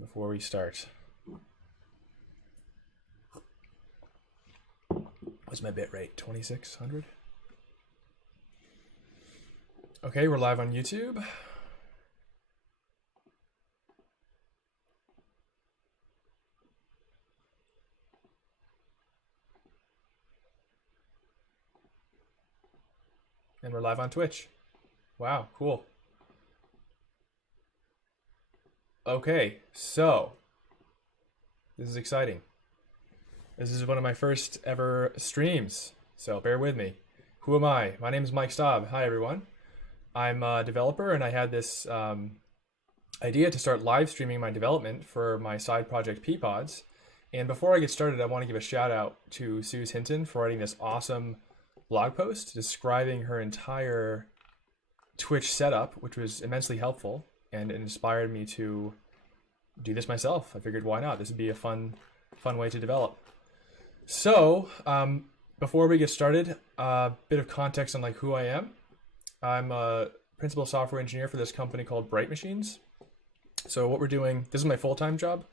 before we start. What's my bit rate? 2600? Okay, we're live on YouTube. And we're live on Twitch. Wow, cool. Okay, so this is exciting. This is one of my first ever streams, so bear with me. Who am I? My name is Mike Staub. Hi, everyone. I'm a developer, and I had this idea to start live streaming my development for my side project Peapods. And before I get started, I want to give a shout out to Suze Hinton for writing this awesome blog post describing her entire Twitch setup, which was immensely helpful, and it inspired me to do this myself. I figured, why not? This would be a fun way to develop. So before we get started, a bit of context on like who I am. I'm a principal software engineer for this company called Bright Machines. So what we're doing, this is my full-time job,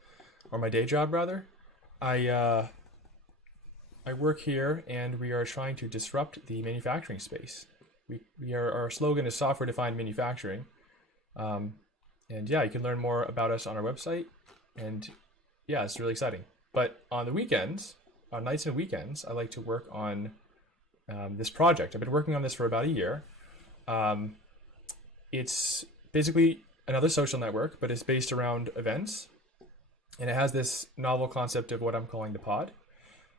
or my day job rather. I work here, and we are trying to disrupt the manufacturing space. Our slogan is software-defined manufacturing. And yeah, you can learn more about us on our website. And yeah, it's really exciting. But on the weekends, on nights and weekends, I like to work on this project. I've been working on this for about a year. It's basically another social network, but it's based around events. And it has this novel concept of what I'm calling the pod,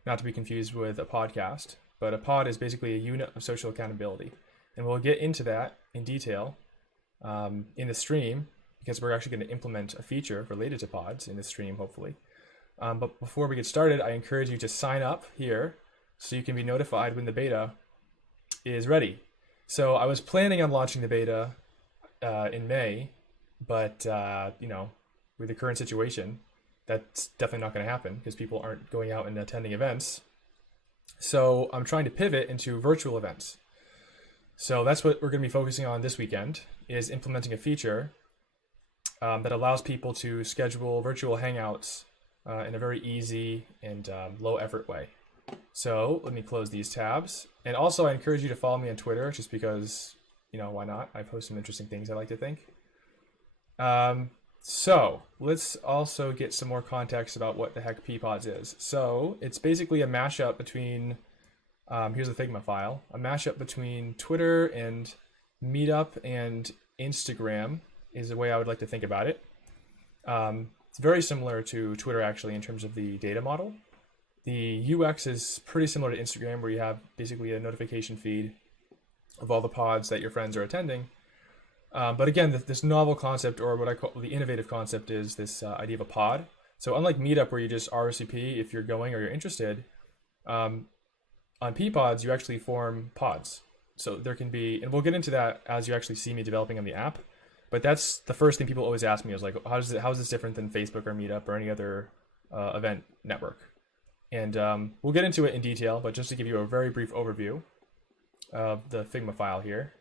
not to be confused with a podcast, but a pod is basically a unit of social accountability. And we'll get into that in detail in the stream, because we're actually going to implement a feature related to pods in the stream, hopefully. But before we get started, I encourage you to sign up here so you can be notified when the beta is ready. So I was planning on launching the beta in May, but with the current situation, that's definitely not going to happen because people aren't going out and attending events. So I'm trying to pivot into virtual events. So that's what we're going to be focusing on this weekend, is implementing a feature that allows people to schedule virtual hangouts in a very easy and low effort way. So let me close these tabs. And also I encourage you to follow me on Twitter just because, why not? I post some interesting things, I like to think. So let's also get some more context about what the heck Peapods is. So it's basically a mashup between, here's a Figma file, a mashup between Twitter and Meetup and Instagram is the way I would like to think about it. It's very similar to Twitter actually in terms of the data model. The UX is pretty similar to Instagram, where you have basically a notification feed of all the pods that your friends are attending. But again, this novel concept, or what I call the innovative concept, is this idea of a pod. So unlike Meetup, where you just RSVP if you're going or you're interested, on Peapods, you actually form pods. So there can be, and we'll get into that as you actually see me developing on the app. But that's the first thing people always ask me is like, how is this different than Facebook or Meetup or any other event network? And we'll get into it in detail, but just to give you a very brief overview of the Figma file here.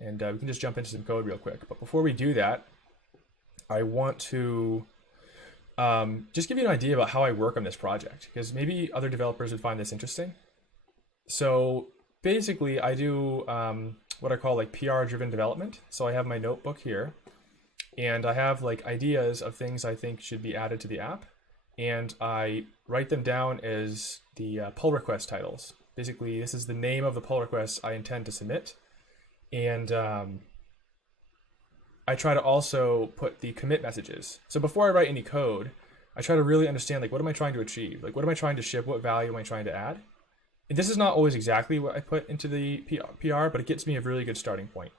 And we can just jump into some code real quick. But before we do that, I want to just give you an idea about how I work on this project, because maybe other developers would find this interesting. So basically, I do what I call like PR-driven development. So I have my notebook here, and I have like ideas of things I think should be added to the app, and I write them down as the pull request titles. Basically, this is the name of the pull request I intend to submit, and I try to also put the commit messages. So before I write any code, I try to really understand like what am I trying to achieve? Like what am I trying to ship? What value am I trying to add? And this is not always exactly what I put into the PR, but it gets me a really good starting point.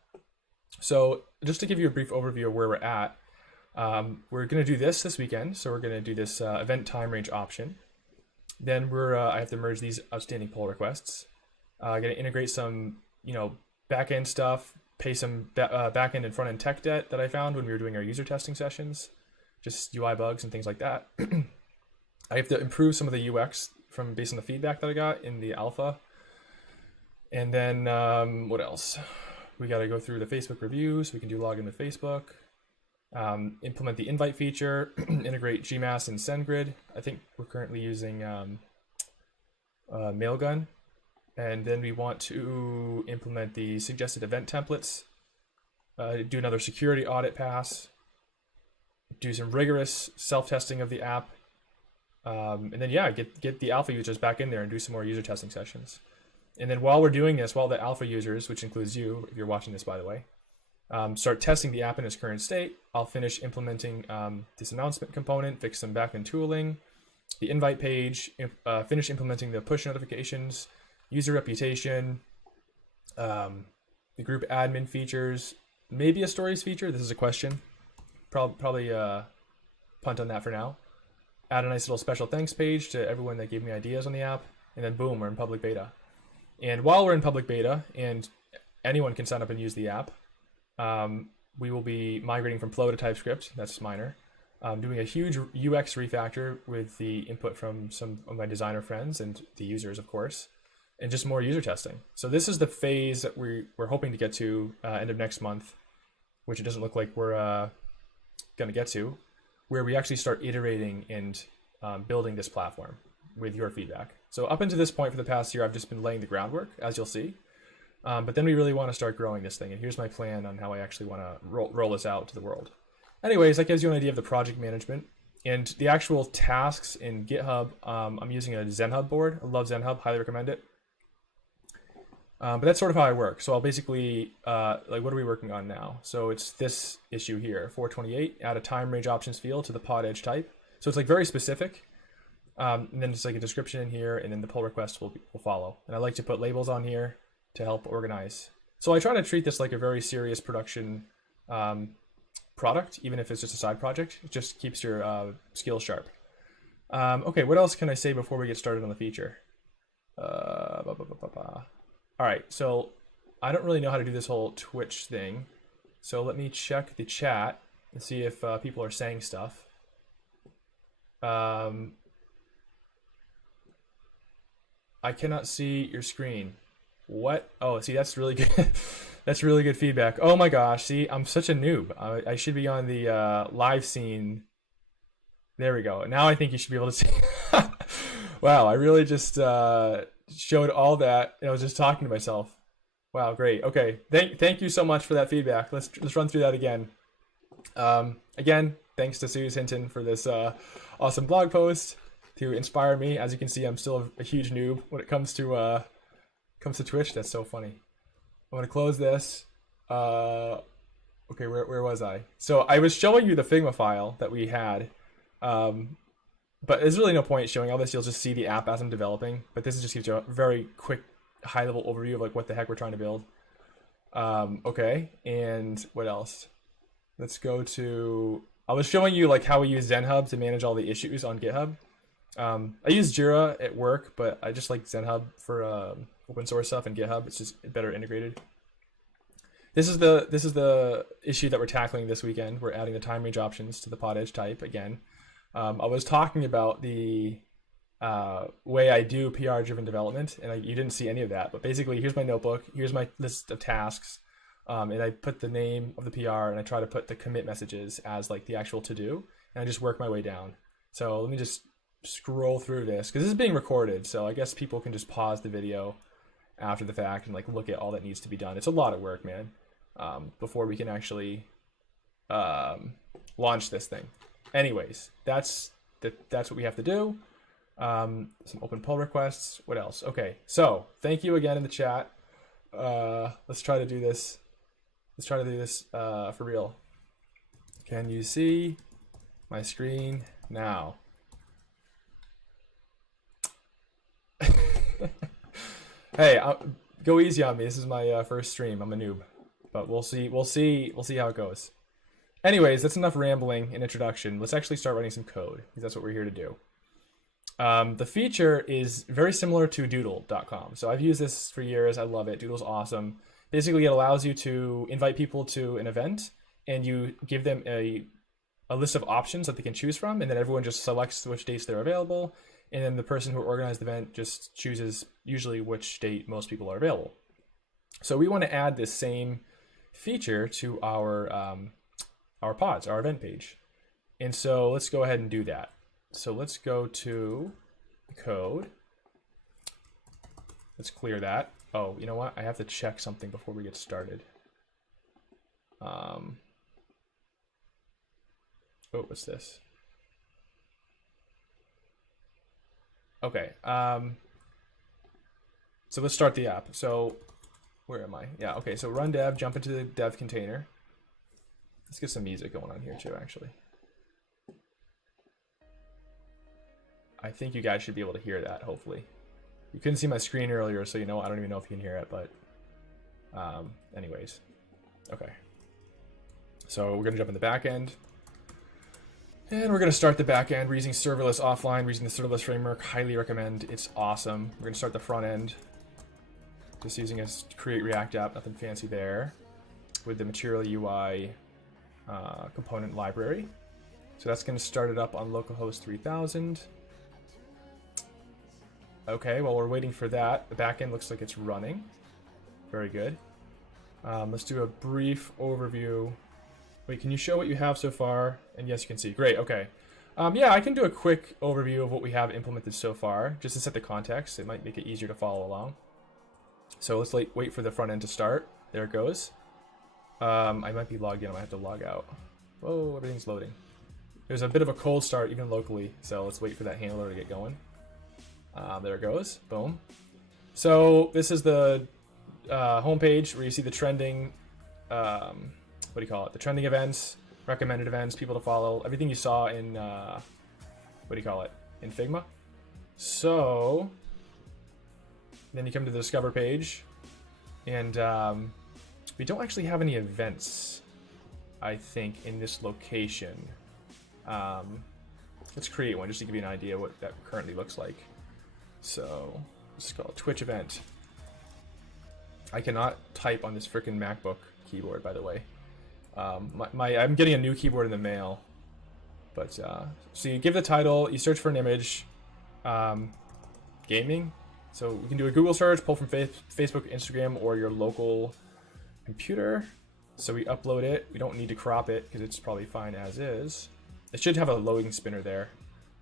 So just to give you a brief overview of where we're at, we're going to do this weekend. So we're going to do this event time range option. Then I have to merge these outstanding pull requests. I'm going to integrate some, back-end stuff, pay some back-end and front-end tech debt that I found when we were doing our user testing sessions, just UI bugs and things like that. I have to improve some of the UX based on the feedback that I got in the alpha. And then what else? We got to go through the Facebook reviews. We can do login with Facebook. implement the invite feature, integrate Gmass and SendGrid. I think we're currently using Mailgun. And then we want to implement the suggested event templates, do another security audit pass, do some rigorous self-testing of the app, and then yeah, get the alpha users back in there and do some more user testing sessions. And then while we're doing this, while the alpha users, which includes you, if you're watching this by the way, start testing the app in its current state, I'll finish implementing this announcement component, fix some backend tooling, the invite page, finish implementing the push notifications, user reputation, the group admin features, maybe a stories feature. This is a question. Probably punt on that for now. Add a nice little special thanks page to everyone that gave me ideas on the app, and then boom, we're in public beta. And while we're in public beta, and anyone can sign up and use the app, we will be migrating from Flow to TypeScript. That's minor. Doing a huge UX refactor with the input from some of my designer friends and the users, of course, and just more user testing. So this is the phase that we're hoping to get to end of next month, which it doesn't look like we're going to get to, where we actually start iterating and building this platform with your feedback. So up until this point for the past year, I've just been laying the groundwork, as you'll see. But then we really want to start growing this thing. And here's my plan on how I actually want to roll this out to the world. Anyways, that gives you an idea of the project management. And the actual tasks in GitHub, I'm using a ZenHub board. I love ZenHub, highly recommend it. But that's sort of how I work. So I'll basically, like, what are we working on now? So it's this issue here, 428, add a time range options field to the pod edge type. So it's like very specific. And then it's like a description in here, and then the pull request will follow. And I like to put labels on here to help organize. So I try to treat this like a very serious production product, even if it's just a side project. It just keeps your skills sharp. Okay, what else can I say before we get started on the feature? All right, so I don't really know how to do this whole Twitch thing. So let me check the chat and see if people are saying stuff. I cannot see your screen. What? Oh, see, that's really good. That's really good feedback. Oh my gosh, see, I'm such a noob. I should be on the live scene. There we go. Now I think you should be able to see. Wow, I really just showed all that, and I was just talking to myself. Wow, great. Okay, thank you so much for that feedback. Let's run through that again. Again, thanks to Suze Hinton for this awesome blog post to inspire me. As you can see, I'm still a huge noob when it comes to Twitch. That's so funny. I'm gonna close this. Okay, where was I? So I was showing you the Figma file that we had. But there's really no point showing all this. You'll just see the app as I'm developing. But this just gives you a very quick, high-level overview of like what the heck we're trying to build. Okay, and what else? Let's go to... I was showing you like how we use ZenHub to manage all the issues on GitHub. I use Jira at work, but I just like ZenHub for open source stuff and GitHub. It's just better integrated. This is the issue that we're tackling this weekend. We're adding the time range options to the pod edge type again. I was talking about the way I do PR-driven development, and you didn't see any of that. But basically, here's my notebook. Here's my list of tasks, and I put the name of the PR, and I try to put the commit messages as like the actual to-do, and I just work my way down. So let me just scroll through this, because this is being recorded, so I guess people can just pause the video after the fact and like look at all that needs to be done. It's a lot of work, man, before we can actually launch this thing. Anyways, that's what we have to do. Some open pull requests. What else? Okay, so thank you again in the chat. Let's try to do this. Let's try to do this for real. Can you see my screen now? Hey, go easy on me. This is my first stream. I'm a noob, but we'll see how it goes. Anyways, that's enough rambling and introduction. Let's actually start writing some code, because that's what we're here to do. The feature is very similar to Doodle.com. So I've used this for years. I love it. Doodle's awesome. Basically, it allows you to invite people to an event, and you give them a list of options that they can choose from, and then everyone just selects which dates they're available, and then the person who organized the event just chooses usually which date most people are available. So we want to add this same feature to our our pods, our event page. And so let's go ahead and do that. So let's go to the code. Let's clear that. Oh, you know what? I have to check something before we get started. Oh, what's this? Okay. So let's start the app. So where am I? Yeah, okay. So run dev, jump into the dev container. Let's get some music going on here too, actually. I think you guys should be able to hear that, hopefully. You couldn't see my screen earlier, so you know, I don't even know if you can hear it, but anyways. Okay. So we're gonna jump in the back end. And we're gonna start the back end. We're using serverless offline, we're using the serverless framework. Highly recommend, it's awesome. We're gonna start the front end. Just using a create React app, nothing fancy there. With the Material UI component library. So that's gonna start it up on localhost 3000. Okay, while we're waiting for that, the backend looks like it's running. Very good. Let's do a brief overview. Wait, can you show what you have so far? And yes, you can see. Great, okay. Yeah, I can do a quick overview of what we have implemented so far, just to set the context. It might make it easier to follow along. So let's wait for the front end to start. There it goes. I might be logged in. I might have to log out. Whoa, everything's loading. There's a bit of a cold start even locally, so let's wait for that handler to get going. There it goes. Boom. So this is the homepage where you see the trending, what do you call it? The trending events, recommended events, people to follow, everything you saw in, what do you call it? In Figma. So then you come to the Discover page, and we don't actually have any events, I think, in this location. Let's create one just to give you an idea what that currently looks like. So let's call it Twitch event. I cannot type on this freaking MacBook keyboard, by the way. I'm getting a new keyboard in the mail. But so you give the title, you search for an image, gaming. So we can do a Google search, pull from Facebook, Instagram, or your local computer. So we upload it. We don't need to crop it because it's probably fine as is. It should have a loading spinner there.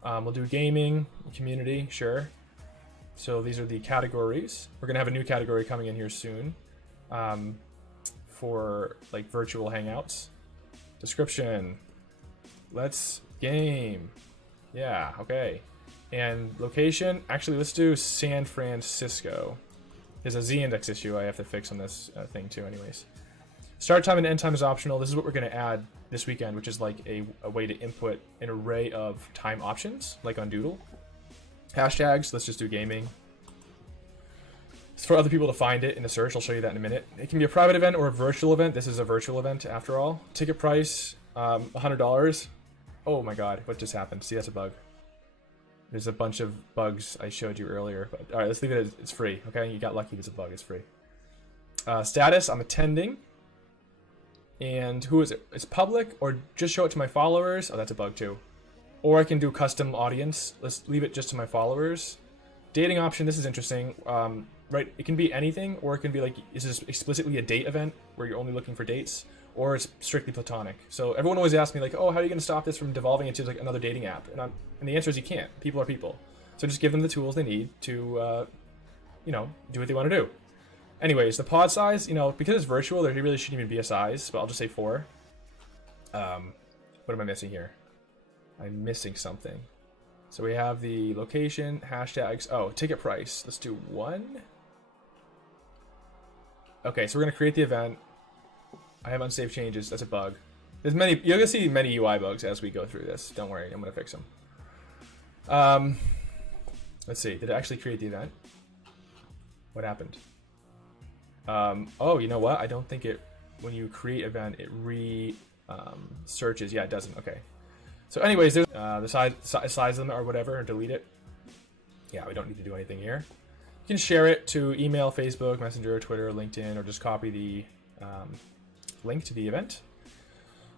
We'll do gaming, community, sure. So these are the categories. We're gonna have a new category coming in here soon for like virtual hangouts. Description, let's game. Yeah, okay. And location, actually let's do San Francisco. There's a z-index issue I have to fix on this thing too anyways. Start time and end time is optional. This is what we're gonna add this weekend, which is like a way to input an array of time options, like on Doodle. Hashtags, let's just do gaming. It's for other people to find it in the search. I'll show you that in a minute. It can be a private event or a virtual event. This is a virtual event after all. Ticket price, $100. Oh my god, what just happened? See, that's a bug. There's a bunch of bugs I showed you earlier. But, all right, let's leave it as it's free. Okay, you got lucky. There's a bug. It's free. Status, I'm attending. And who is it? It's public or just show it to my followers. Oh, that's a bug too. Or I can do custom audience. Let's leave it just to my followers. Dating option, this is interesting. Right, it can be anything, or it can be like, is this explicitly a date event where you're only looking for dates, or it's strictly platonic. So everyone always asks me like, oh, how are you going to stop this from devolving into like another dating app? And the answer is you can't. People are people. So just give them the tools they need to, you know, do what they want to do. Anyways, the pod size, you know, because it's virtual, there really shouldn't even be a size, but I'll just say 4. What am I missing here? I'm missing something. So we have the location, hashtags. Oh, ticket price. Let's do 1. Okay, so we're gonna create the event. I have unsaved changes. That's a bug. There's many. You're gonna see many UI bugs as we go through this. Don't worry, I'm gonna fix them. Let's see. Did it actually create the event? What happened? Oh, you know what? I don't think it. When you create event, it searches. Yeah, it doesn't. Okay. So, anyways, there's the size limit or whatever, or delete it. Yeah, we don't need to do anything here. You can share it to email, Facebook, Messenger, Twitter, LinkedIn, or just copy the link to the event.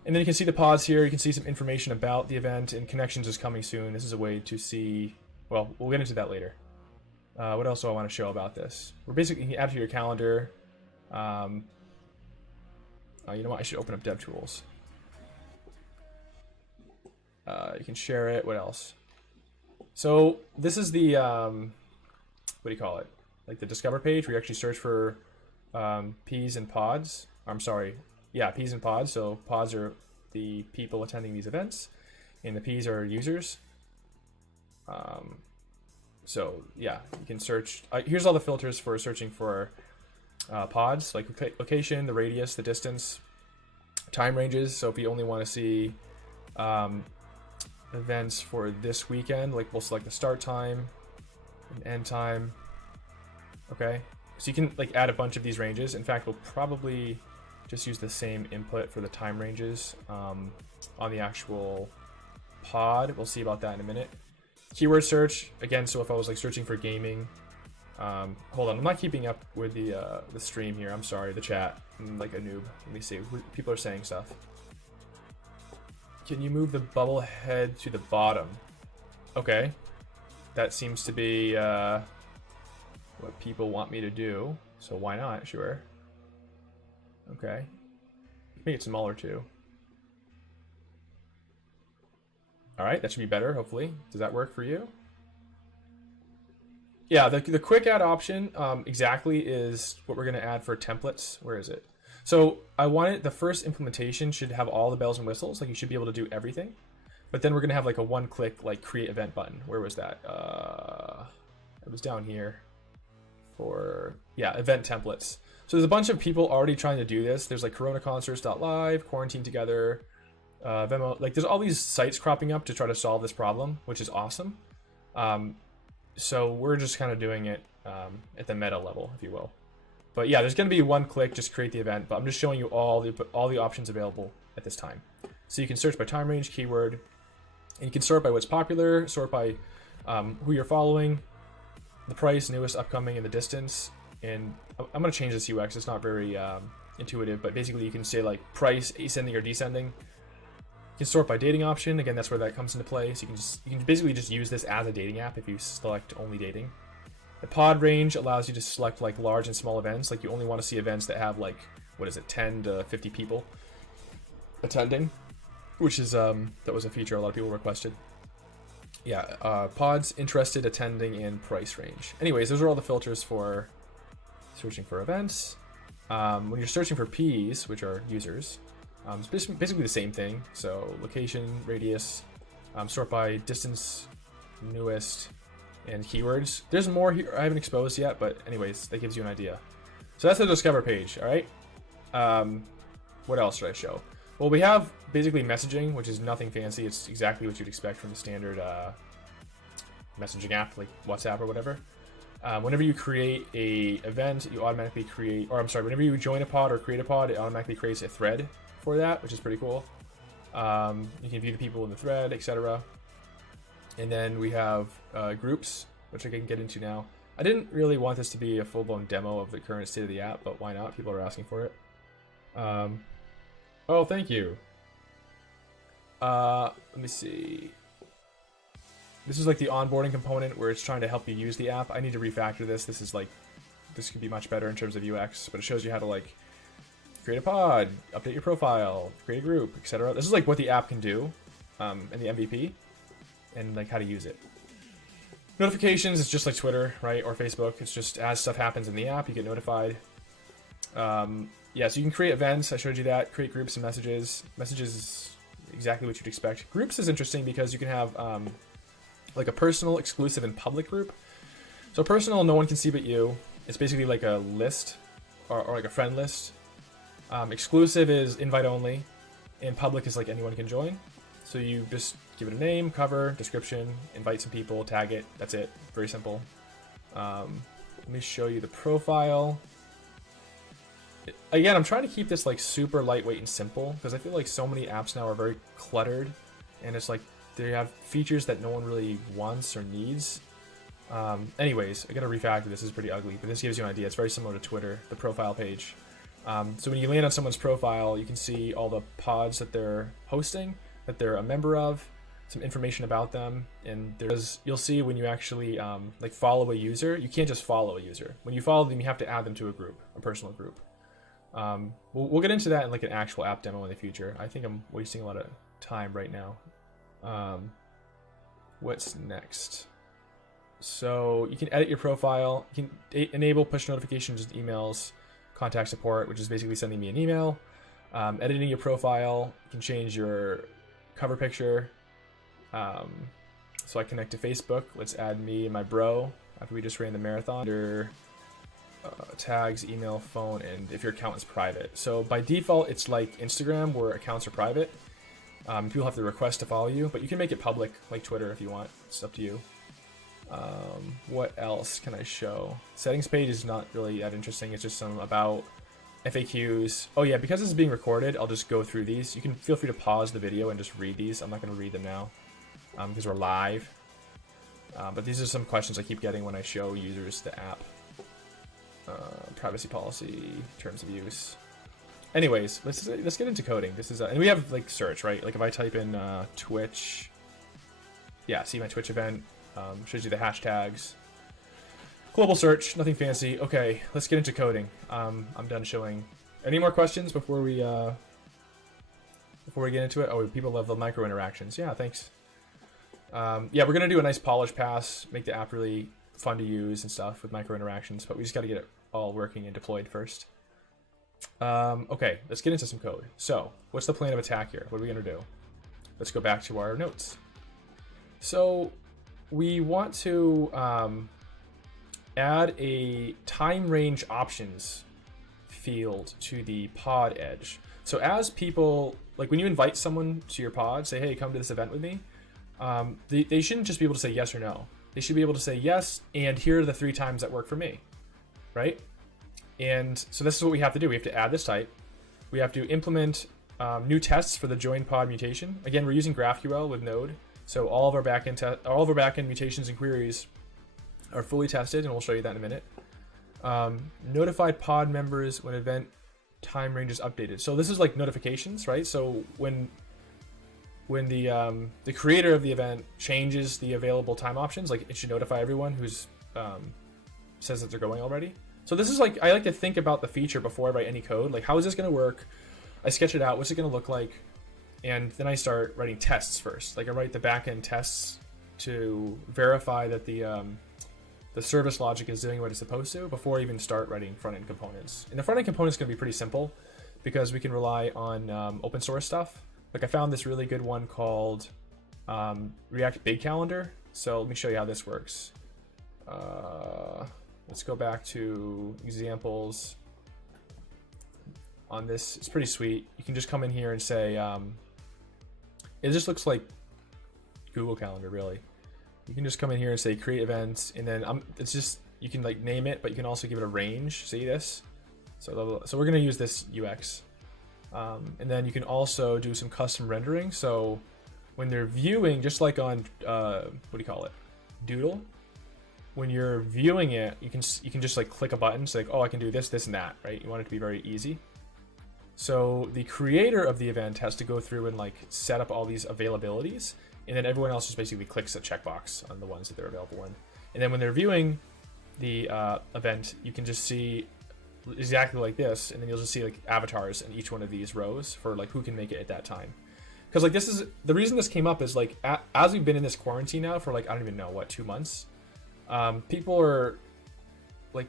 And then you can see the pods here. You can see some information about the event, and connections is coming soon. This is a way to see. Well, we'll get into that later. What else do I want to show about this? We're basically, you can add it to your calendar. You know what? I should open up DevTools. You can share it. What else? So this is the what do you call it? Like the discover page where you actually search for peas and pods. I'm sorry, yeah, peas and pods. So pods are the people attending these events, and the peas are users. So yeah, you can search. Here's all the filters for searching for pods, like location, the radius, the distance, time ranges. So if you only want to see events for this weekend, like we'll select the start time and end time. Okay, so you can like add a bunch of these ranges. In fact, we'll probably just use the same input for the time ranges on the actual pod. We'll see about that in a minute. Keyword search again. So if I was like searching for gaming, hold on, I'm not keeping up with the stream here. I'm sorry, the chat. I'm like a noob. Let me see. People are saying stuff. Can you move the bubble head to the bottom? Okay, that seems to be what people want me to do. So why not? Sure. Okay, make it smaller too. All right, that should be better, hopefully. Does that work for you? Yeah, the quick add option exactly is what we're going to add for templates. Where is it? So I want it, the first implementation should have all the bells and whistles. Like you should be able to do everything. But then we're going to have like a one-click like create event button. Where was that? It was down here for, yeah, event templates. So there's a bunch of people already trying to do this. There's like coronaconcerts.live, Quarantine Together, Venmo, like there's all these sites cropping up to try to solve this problem, which is awesome. So we're just kind of doing it at the meta level, if you will. But yeah, there's going to be one click, just create the event. But I'm just showing you all the options available at this time. So you can search by time range, keyword, and you can sort by what's popular, sort by who you're following, the price, newest, upcoming, and the distance. And I'm going to change this UX. It's not very intuitive, but basically you can say like price, ascending or descending. You can sort by dating option. Again, that's where that comes into play. So you can basically just use this as a dating app if you select only dating. The pod range allows you to select like large and small events. Like you only want to see events that have like, what is it, 10 to 50 people attending, which is that was a feature a lot of people requested. Yeah, pods, interested, attending, and price range. Anyways, those are all the filters for searching for events. When you're searching for Ps, which are users, it's basically the same thing. So location, radius, sort by distance, newest, and keywords. There's more here I haven't exposed yet, but anyways, that gives you an idea. So that's the discover page. All right. What else should I show? Well, we have basically messaging, which is nothing fancy. It's exactly what you'd expect from the standard messaging app like WhatsApp or whatever. Whenever you create a event, you automatically create, or I'm sorry, whenever you join a pod or create a pod, it automatically creates a thread for that, which is pretty cool. You can view the people in the thread, etc. And then we have groups, which I can get into now. I didn't really want this to be a full-blown demo of the current state of the app, but why not? People are asking for it. Oh, thank you. Let me see. This is like the onboarding component where it's trying to help you use the app. I need to refactor this. This could be much better in terms of UX, but it shows you how to like create a pod, update your profile, create a group, etc. This is like what the app can do in the MVP and like how to use it. Notifications is just like Twitter, right? Or Facebook. It's just as stuff happens in the app, you get notified. Yeah, so you can create events. I showed you that. Create groups and messages. Messages is exactly what you'd expect. Groups is interesting because you can have like a personal, exclusive, and public group. So personal, no one can see but you. It's basically like a list or like a friend list. Exclusive is invite only, and public is like anyone can join. So you just give it a name, cover, description, invite some people, tag it. That's it. Very simple. Let me show you the profile. Again, I'm trying to keep this like super lightweight and simple because I feel like so many apps now are very cluttered, and it's like they have features that no one really wants or needs. Anyways, I gotta refactor this. This is pretty ugly, but this gives you an idea. It's very similar to Twitter, the profile page. So when you land on someone's profile, you can see all the pods that they're hosting, that they're a member of, some information about them, and you'll see when you actually like follow a user, you can't just follow a user. When you follow them, you have to add them to a group, a personal group. We'll get into that in like an actual app demo in the future. I think I'm wasting a lot of time right now. What's next? So you can edit your profile. You can enable push notifications and emails, contact support, which is basically sending me an email. Editing your profile. You can change your cover picture. So I connect to Facebook. Let's add me and my bro after we just ran the marathon. Under tags, email, phone, and if your account is private. So by default, it's like Instagram where accounts are private. People have to request to follow you, but you can make it public like Twitter if you want. It's up to you. What else can I show? Settings page is not really that interesting. It's just some about FAQs. Oh yeah, because this is being recorded, I'll just go through these. You can feel free to pause the video and just read these. I'm not going to read them now because we're live. But these are some questions I keep getting when I show users the app. Privacy policy, terms of use. Anyways, let's get into coding. This is and we have like search, right? Like if I type in Twitch, yeah, see my Twitch event. Shows you the hashtags. Global search, nothing fancy. Okay, let's get into coding. I'm done showing. Any more questions before we get into it? Oh, people love the micro interactions. Yeah, thanks. Yeah, we're gonna do a nice polish pass, make the app really fun to use and stuff with micro interactions, but we just got to get it all working and deployed first. Okay, let's get into some code. So, what's the plan of attack here? What are we gonna do? Let's go back to our notes. So, we want to add a time range options field to the pod edge. So as people, like when you invite someone to your pod, say, hey, come to this event with me, they shouldn't just be able to say yes or no. They should be able to say yes, and here are the 3 times that work for me, right? And so this is what we have to do. We have to add this type. We have to implement new tests for the join pod mutation. Again, we're using GraphQL with Node. So all of our backend mutations and queries are fully tested, and we'll show you that in a minute. Notify pod members when event time range is updated. So this is like notifications, right? So when the creator of the event changes the available time options, like it should notify everyone who's says that they're going already. So this is like, I like to think about the feature before I write any code. Like, how is this going to work? I sketch it out. What's it going to look like? And then I start writing tests first. Like I write the backend tests to verify that the service logic is doing what it's supposed to before I even start writing front-end components. And the front-end components going to be pretty simple because we can rely on open source stuff. Like I found this really good one called React Big Calendar. So let me show you how this works. Let's go back to examples on this. It's pretty sweet. You can just come in here and say, it just looks like Google Calendar, really. You can just come in here and say create events, and then it's just, you can like name it, but you can also give it a range. See this? So we're gonna use this UX. And then you can also do some custom rendering. So when they're viewing, just like on, what do you call it? Doodle. When you're viewing it, you can just like click a button. So like, oh, I can do this, this, and that, right? You want it to be very easy. So the creator of the event has to go through and like set up all these availabilities, and then everyone else just basically clicks a checkbox on the ones that they're available in. And then when they're viewing the event, you can just see exactly like this, and then you'll just see like avatars in each one of these rows for like who can make it at that time. Because like this is the reason this came up is like as we've been in this quarantine now for like I don't even know what 2 months, people are like,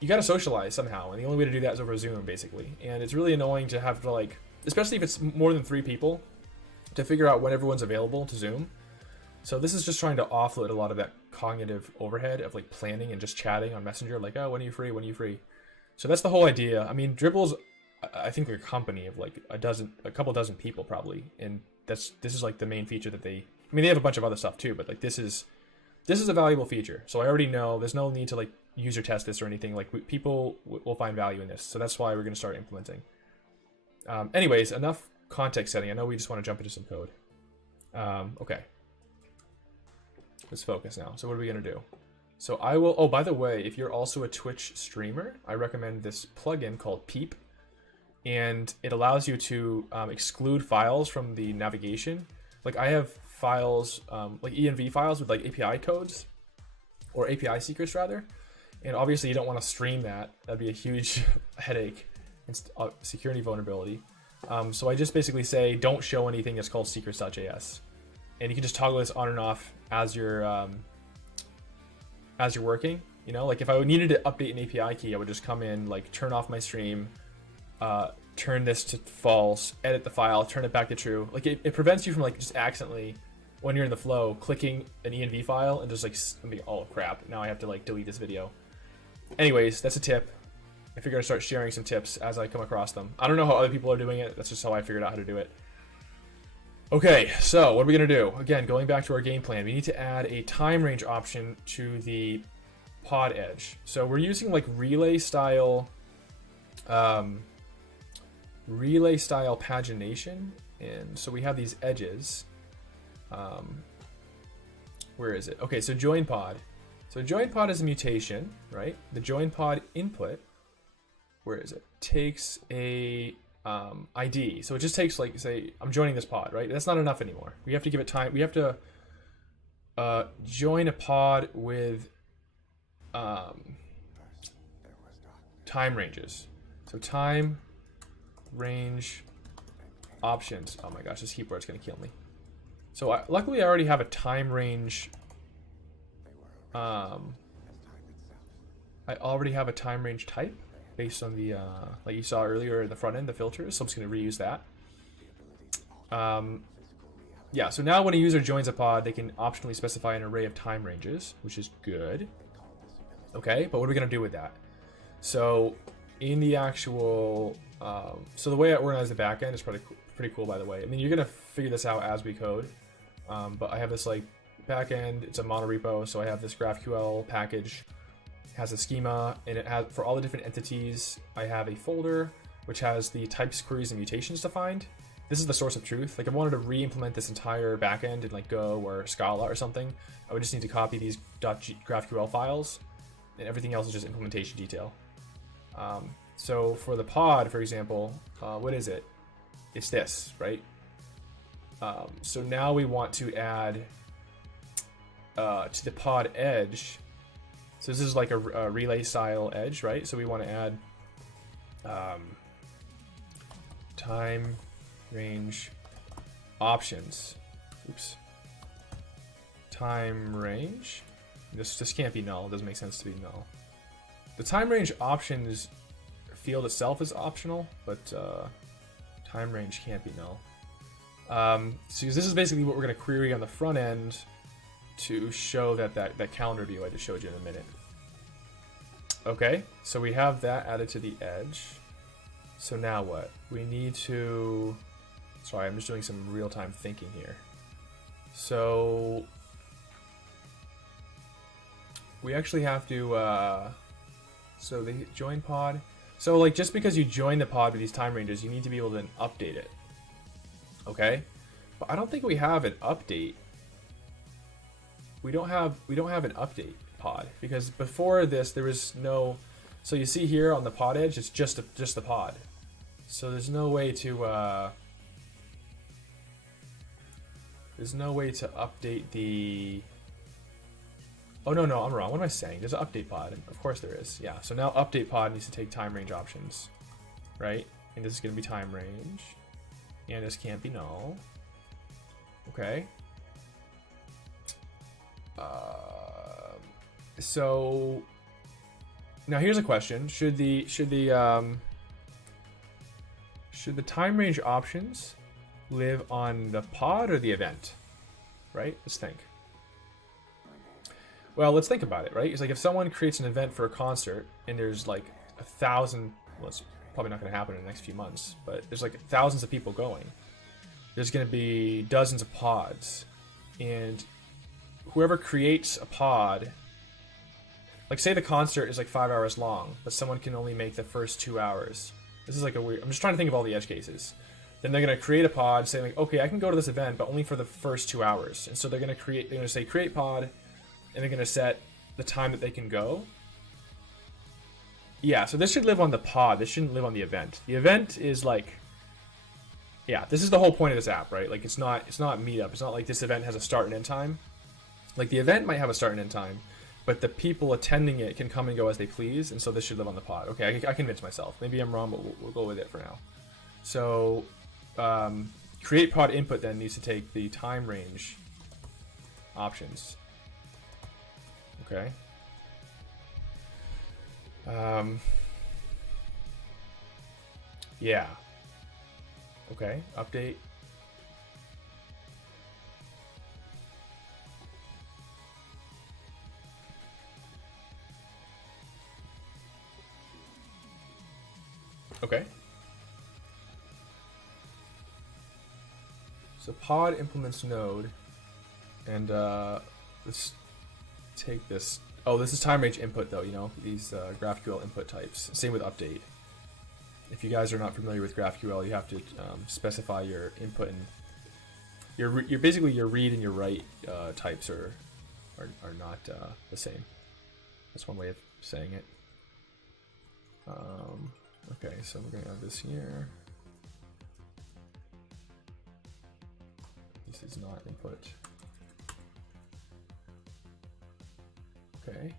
you got to socialize somehow, and the only way to do that is over Zoom, basically. And it's really annoying to have to like, especially if it's more than 3 people, to figure out when everyone's available to Zoom. So this is just trying to offload a lot of that cognitive overhead of like planning and just chatting on Messenger, like, oh, when are you free? When are you free? So that's the whole idea. I mean, Dribble's, I think, a company of like a couple dozen people probably, and this is like the main feature that they. I mean, they have a bunch of other stuff too, but like this is a valuable feature. So I already know there's no need to like user test this or anything. Like people will find value in this, so that's why we're going to start implementing. Anyways, enough context setting. I know we just want to jump into some code. Okay, let's focus now. So what are we going to do? So I will. Oh, by the way, if you're also a Twitch streamer, I recommend this plugin called Peep, and it allows you to exclude files from the navigation. Like I have files, like env files with like API codes, or API secrets rather. And obviously you don't want to stream that. That'd be a huge headache and security vulnerability. So I just basically say, don't show anything that's called secrets.js. and you can just toggle this on and off as you're working. You know, like if I needed to update an API key, I would just come in, like turn off my stream, turn this to false, edit the file, turn it back to true. Like it prevents you from like just accidentally, when you're in the flow, clicking an env file and just like, oh crap, now I have to like delete this video. Anyways, that's a tip. I figure I'd start sharing some tips as I come across them. I don't know how other people are doing it. That's just how I figured out how to do it. Okay, so what are we gonna do? Again, going back to our game plan, we need to add a time range option to the pod edge. So we're using like relay style pagination, and so we have these edges. Where is it? Okay, so join pod. So join pod is a mutation, right? The join pod input, where is it? Takes a ID. So it just takes, like, say I'm joining this pod, right? That's not enough anymore. We have to give it time. We have to join a pod with time ranges. So time range options. Oh my gosh, this keyboard's gonna kill me. So luckily I already have a time range. I already have a time range type based on the like you saw earlier in the front end, the filters. So I'm just gonna reuse that. Yeah, so now when a user joins a pod, they can optionally specify an array of time ranges, which is good. Okay, but what are we gonna do with that? So in the actual, so the way I organize the backend is pretty cool, by the way. I mean, you're gonna figure this out as we code, but I have this like backend. It's a monorepo, so I have this GraphQL package. It has a schema, and it has, for all the different entities, I have a folder which has the types, queries, and mutations defined. This is the source of truth. Like if I wanted to re-implement this entire backend in like Go or Scala or something, I would just need to copy these .GraphQL files, and everything else is just implementation detail. So for the pod, for example, what is it? It's this, right? So now we want to add to the pod edge. So this is like a relay style edge, right? So we want to add time range options. Oops. Time range. This can't be null. It doesn't make sense to be null. The time range options field itself is optional, but time range can't be null. So this is basically what we're going to query on the front end to show that calendar view I just showed you in a minute. Okay, so we have that added to the edge. So now what? We need to... Sorry, I'm just doing some real-time thinking here. So we actually have to... so the join pod. So like just because you join the pod with these time ranges, you need to be able to then update it. Okay, but I don't think we have an update. We don't have an update pod, because before this there was no. So you see here on the pod edge, it's just the pod. So there's no way to update the. Oh no, I'm wrong. What am I saying? There's an update pod. Of course there is. Yeah. So now update pod needs to take time range options, right? And this is going to be time range, and this can't be null. Okay. So now here's a question: should the time range options live on the pod or the event? Right? Let's think. Well, let's think about it, right? It's like if someone creates an event for a concert and there's like 1,000, well, it's probably not going to happen in the next few months, but there's like thousands of people going. There's going to be dozens of pods, and whoever creates a pod, like say the concert is like 5 hours long, but someone can only make the first 2 hours. This is like a weird, I'm just trying to think of all the edge cases. Then they're going to create a pod saying like, okay, I can go to this event, but only for the first 2 hours. And so they're going to say create pod, and they're going to set the time that they can go. Yeah, so this should live on the pod. This shouldn't live on the event. The event is like, yeah, this is the whole point of this app, right? Like it's not meetup. It's not like this event has a start and end time. Like the event might have a start and end time, but the people attending it can come and go as they please, and so this should live on the pod. Okay, I convinced myself. Maybe I'm wrong, but we'll go with it for now. So create pod input then needs to take the time range options. Okay. Yeah. Okay, update. Okay. So pod implements node, and let's take this. Oh, this is time range input though, you know, these GraphQL input types. Same with update. If you guys are not familiar with GraphQL, you have to specify your input and your basically your read and your write types are not the same. That's one way of saying it. Okay, so we're gonna have this here. This is not input. Okay.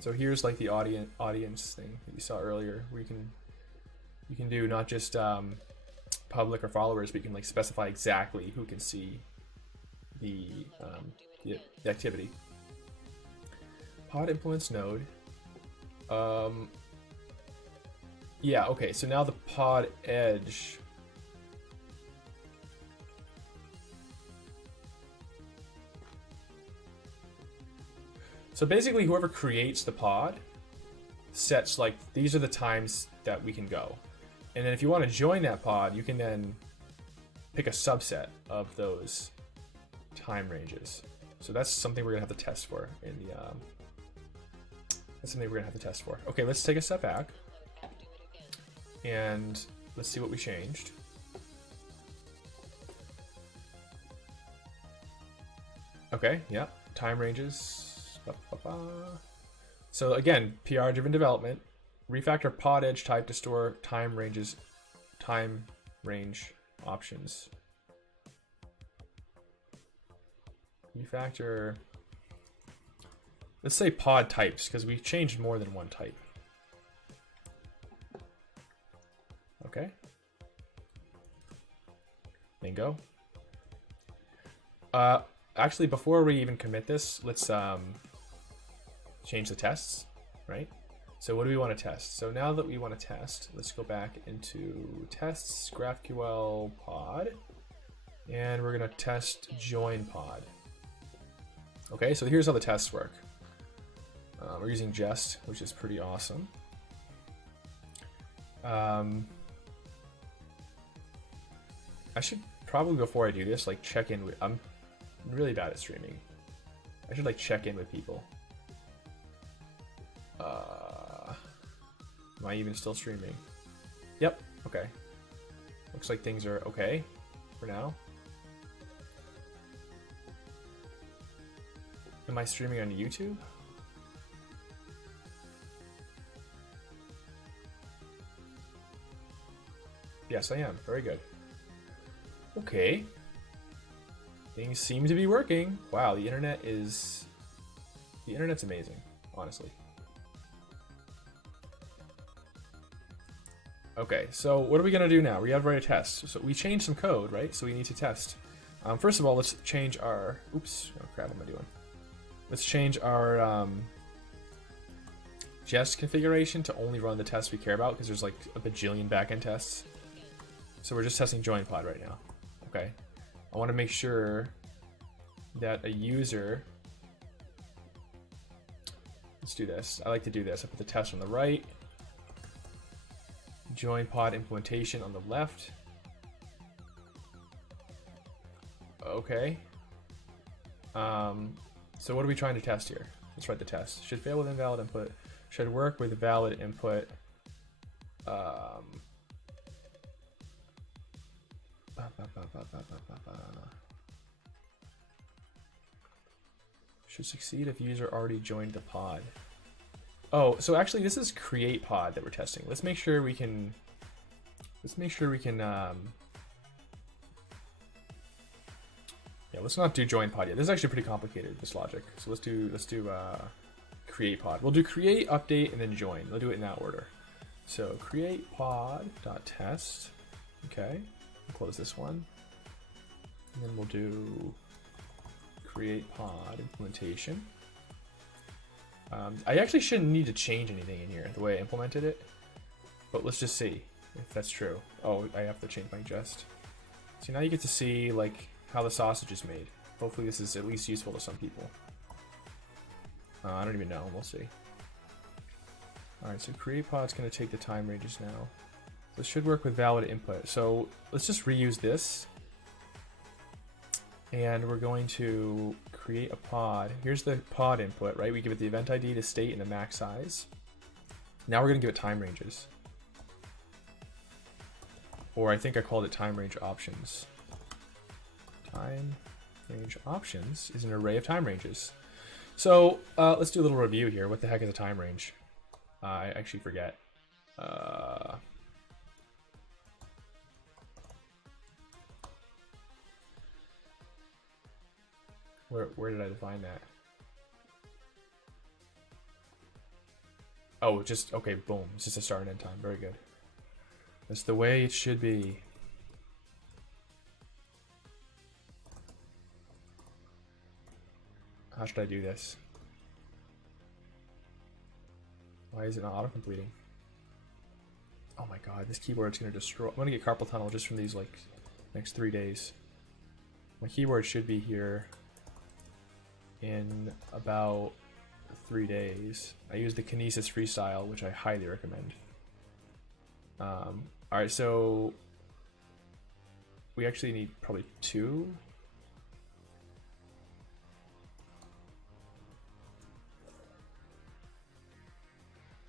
So here's like the audience thing that you saw earlier, where you can do not just public or followers, but you can like specify exactly who can see the activity. Pod implements node. Yeah, okay, so now the pod edge. So basically whoever creates the pod sets like, these are the times that we can go. And then if you want to join that pod, you can then pick a subset of those time ranges. So that's something we're gonna have to test for in the, that's something we're gonna have to test for. Okay, let's take a step back. And let's see what we changed. Okay, yeah, time ranges. So again, PR-driven development. Refactor pod edge type to store time range options. Refactor. Let's say pod types because we changed more than one type. Okay. Bingo. Actually, before we even commit this, let's change the tests, right? So what do we want to test? So now that we want to test, let's go back into tests, GraphQL pod, and we're going to test join pod. Okay, so here's how the tests work. We're using Jest, which is pretty awesome. I should probably, before I do this, like check in with, I'm really bad at streaming. I should like check in with people. Am I even still streaming? Yep, okay. Looks like things are okay for now. Am I streaming on YouTube? Yes, I am. Very good. Okay. Things seem to be working. Wow, the internet's amazing, honestly. Okay, so what are we gonna do now? We gotta write a test. So we changed some code, right? So we need to test. First of all, let's change our, oops, oh crap, what am I doing? Let's change our Jest configuration to only run the tests we care about, because there's like a bajillion backend tests. So we're just testing join pod right now. Okay. I want to make sure that a user, let's do this. I like to do this. I put the test on the right, join pod implementation on the left. Okay. So what are we trying to test here? Let's write the test. Should fail with invalid input. Should work with valid input. Should succeed if user already joined the pod. Oh, so actually this is create pod that we're testing. Let's make sure we can yeah, let's not do join pod yet. This is actually pretty complicated, this logic. So let's do create pod. We'll do create, update, and then join. We'll do it in that order. So create pod.test. Okay. We'll close this one. And then we'll do create create pod implementation. I actually shouldn't need to change anything in here the way I implemented it, but let's just see if that's true. Oh, I have to change my jest. So now you get to see like how the sausage is made. Hopefully this is at least useful to some people. I don't even know, we'll see. Alright, so create pod's going to take the time ranges now. This should work with valid input. So let's just reuse this. And we're going to create a pod. Here's the pod input, right? We give it the event ID, the state, and the max size. Now we're going to give it time ranges. Or I think I called it time range options. Time range options is an array of time ranges. So let's do a little review here. What the heck is a time range? I actually forget. Where did I define that? Oh, just, okay, boom. It's just a start and end time. Very good. That's the way it should be. How should I do this? Why is it not auto-completing? Oh my god, this keyboard's gonna destroy. I'm gonna get carpal tunnel just from these, like, next 3 days. My keyboard should be here in about 3 days. I use the Kinesis Freestyle, which I highly recommend. Alright, so we actually need probably 2.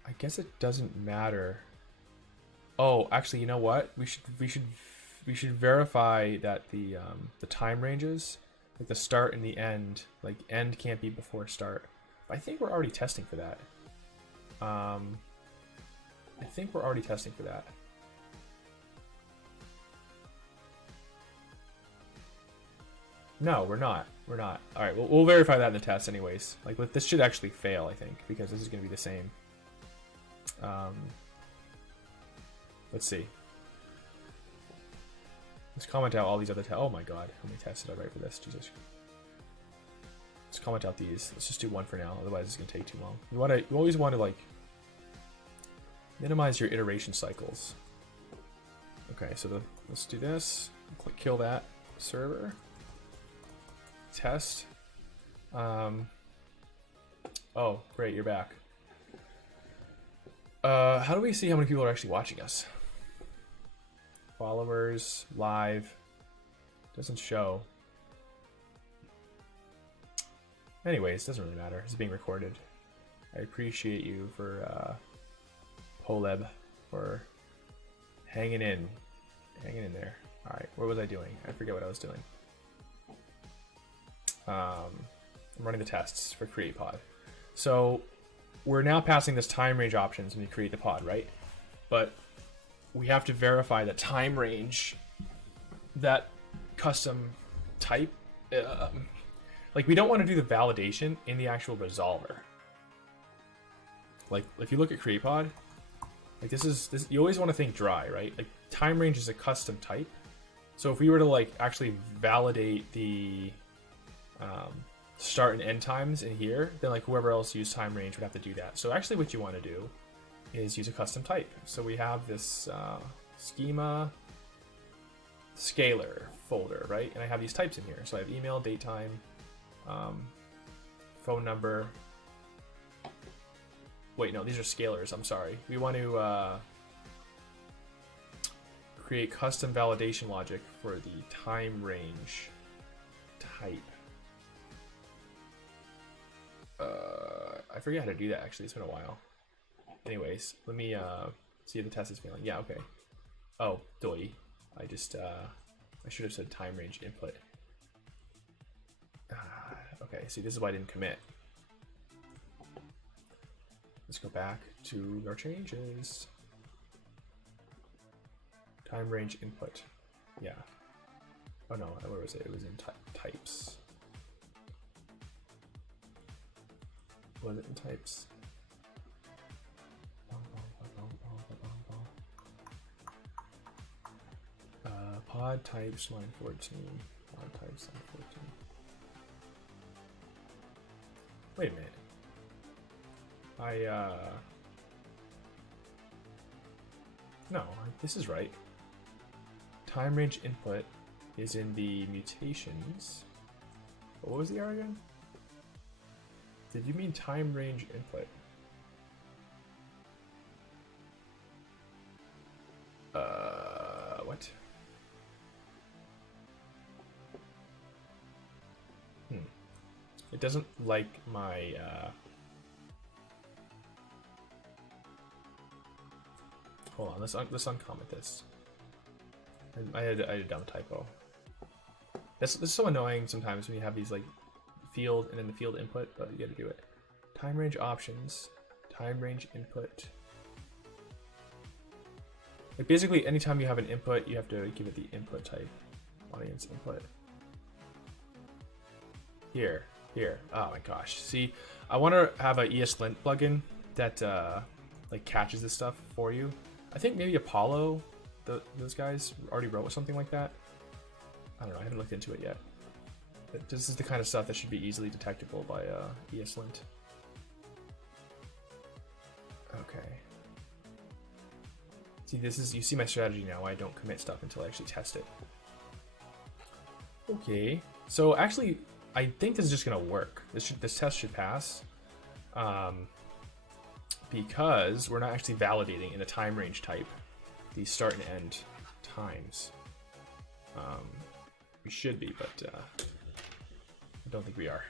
I guess it doesn't matter. Oh, actually, you know what? We should verify that the time ranges, like the start and the end, like end can't be before start. But I think we're already testing for that. No, we're not. We're not. All right, we'll verify that in the test anyways. Like, this should actually fail, I think, because this is going to be the same. Let's see. Let's comment out all these other tests. Oh my god, how many tests did I write for this? Jesus. Let's comment out these. Let's just do one for now, otherwise it's going to take too long. You always want to, like, minimize your iteration cycles. Okay, so let's do this. Click kill that server. Test. Oh, great, you're back. How do we see how many people are actually watching us? Followers, live. Doesn't show. Anyways, doesn't really matter. It's being recorded. I appreciate you for Poleb for hanging in there. All right, what was I doing? I forget what I was doing. I'm running the tests for create pod. So we're now passing this time range options when you create the pod, right? But we have to verify the time range, that custom type. Like, we don't want to do the validation in the actual resolver. Like, if you look at create pod, like this, you always want to think dry, right? Like, time range is a custom type. So if we were to, like, actually validate the start and end times in here, then, like, whoever else used time range would have to do that. So actually what you want to do is use a custom type. So we have this schema scalar folder, right? And I have these types in here. So I have email, date, time, phone number. Wait, no, these are scalars. I'm sorry. We want to create custom validation logic for the time range type. I forget how to do that, actually. It's been a while. Anyways, let me see if the test is failing. Yeah, okay. Oh, doy. I should have said time range input. Okay, see, this is why I didn't commit. Let's go back to our changes. Time range input. Yeah. Oh no, where was it? It was in types. Was it in types? Pod types line 14. Pod types line 14. Wait a minute. No, this is right. Time range input is in the mutations. What was the error again? Did you mean time range input? What? It doesn't like my, hold on, let's uncomment this. I had a dumb typo. This is so annoying sometimes when you have these like field and then the field input, but you gotta do it. Time range options, time range input. Like basically anytime you have an input, you have to give it the input type. Audience input. Here. Oh my gosh. See, I want to have an ESLint plugin that like catches this stuff for you. I think maybe Apollo, those guys already wrote something like that. I don't know. I haven't looked into it yet. But this is the kind of stuff that should be easily detectable by ESLint. Okay. See, you see my strategy now. I don't commit stuff until I actually test it. Okay. So actually, I think this is just gonna work. This test should pass, because we're not actually validating in the time range type the start and end times. We should be, but I don't think we are.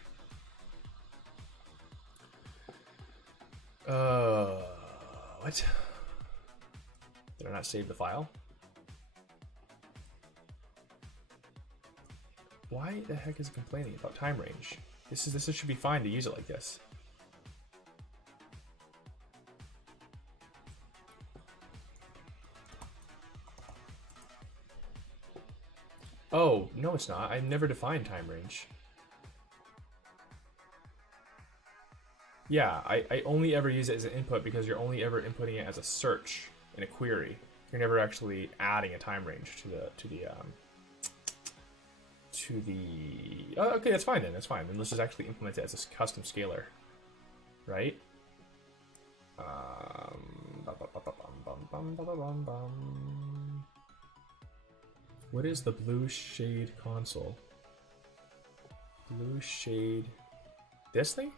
What? Did I not save the file? Why the heck is it complaining about time range? This should be fine to use it like this. Oh, no it's not. I never defined time range. Yeah, I only ever use it as an input because you're only ever inputting it as a search in a query. You're never actually adding a time range to the oh, okay, that's fine then. That's fine. Then let's just actually implement it as a custom scalar, right? What is the blue shade console? Blue shade. This thing?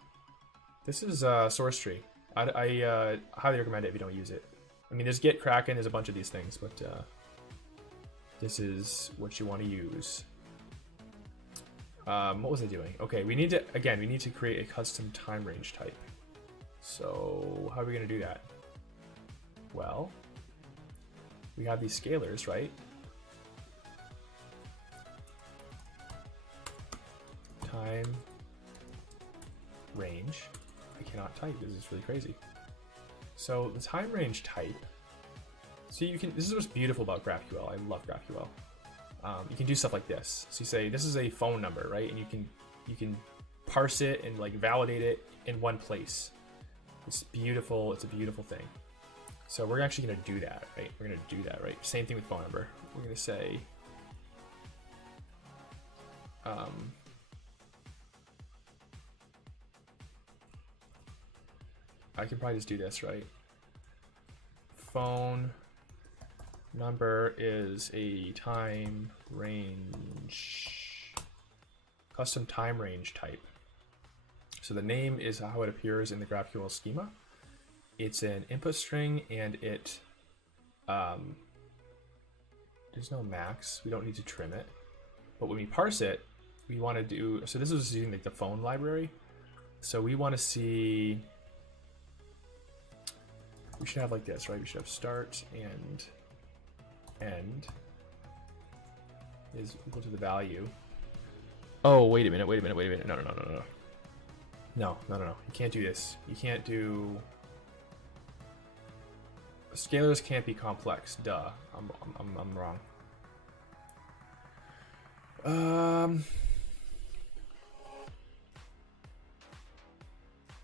This is source tree. I highly recommend it if you don't use it. I mean, there's Git, Kraken, there's a bunch of these things, but this is what you want to use. What was I doing? Okay, we need to create a custom time range type. So how are we going to do that? Well, we have these scalars, right? Time range. I cannot type. This is really crazy. So the time range type. So you can. This is what's beautiful about GraphQL. I love GraphQL. You can do stuff like this. So you say this is a phone number, right? And you can parse it and like validate it in one place. It's beautiful. It's a beautiful thing. So we're actually going to do that, right? We're going to do that, right? Same thing with phone number. We're going to say I can probably just do this, right? Phone number is a time range, custom time range type. So the name is how it appears in the GraphQL schema. It's an input string and it, there's no max. We don't need to trim it. But when we parse it, we want to do, so this is using like the phone library. So we want to see, we should have like this, right? We should have start and end is equal to the value. Oh, wait a minute. No. You can't do this. You can't do, scalars can't be complex. Duh. I'm wrong.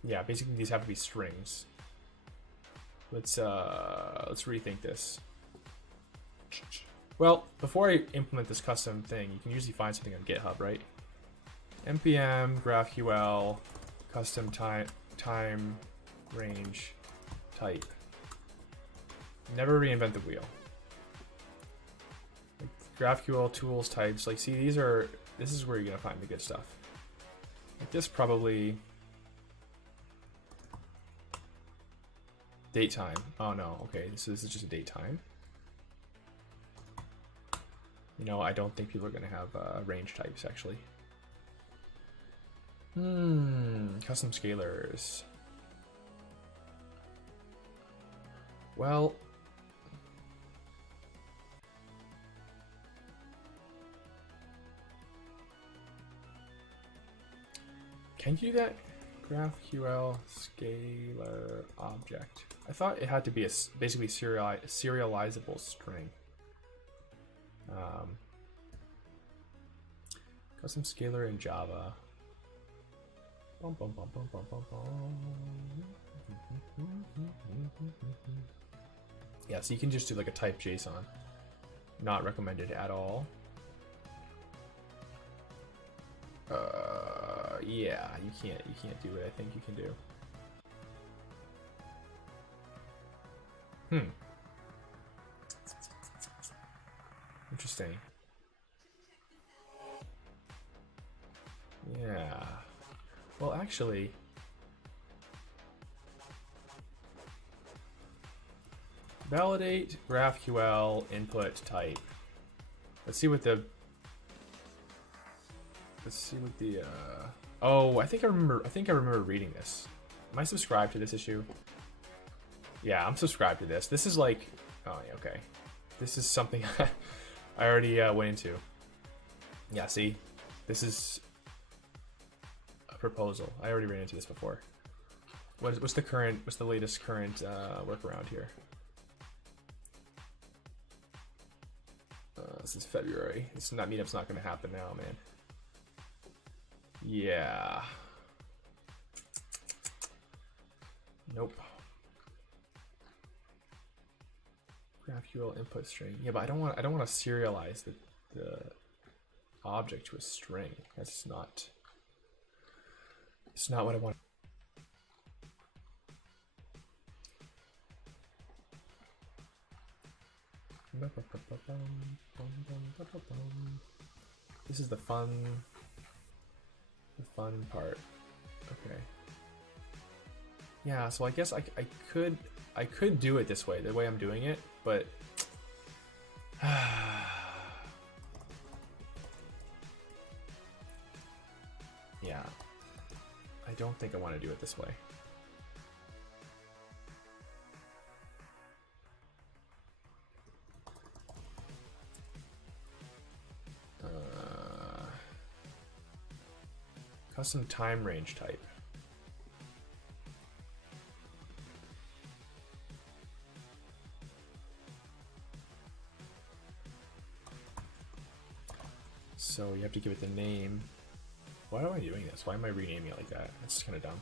Yeah, basically these have to be strings. Let's rethink this. Well, before I implement this custom thing, you can usually find something on GitHub, right? npm GraphQL custom time range type. Never reinvent the wheel. Like GraphQL tools types, like see this is where you're gonna find the good stuff. Like this probably date time. Oh no, okay, so this is just a date time. You know, I don't think people are gonna have range types actually. Custom scalars. Well, can you do that? GraphQL scalar object. I thought it had to be a basically serializable string. Custom scalar in Java. Bum, bum, bum, bum, bum, bum, bum. Yeah, so you can just do like a type JSON. Not recommended at all. Yeah, you can't do what I think you can do. Interesting. Yeah. Well, actually, validate GraphQL input type. Let's see what the oh, I think I remember reading this. Am I subscribed to this issue? Yeah, I'm subscribed to this. This is like, oh yeah, okay. This is something I already went into. Yeah, see, this is a proposal. I already ran into this before. What's the latest current workaround here? This is February. That meetup's not going to happen now, man. Yeah. Nope. GraphQL input string. Yeah, but I don't want to serialize the object to a string. It's not what I want. This is the fun part. Okay. Yeah, so I guess I could do it this way, the way I'm doing it, but yeah, I don't think I want to do it this way. Custom time range type. So you have to give it the name. Why am I doing this? Why am I renaming it like that? That's kind of dumb.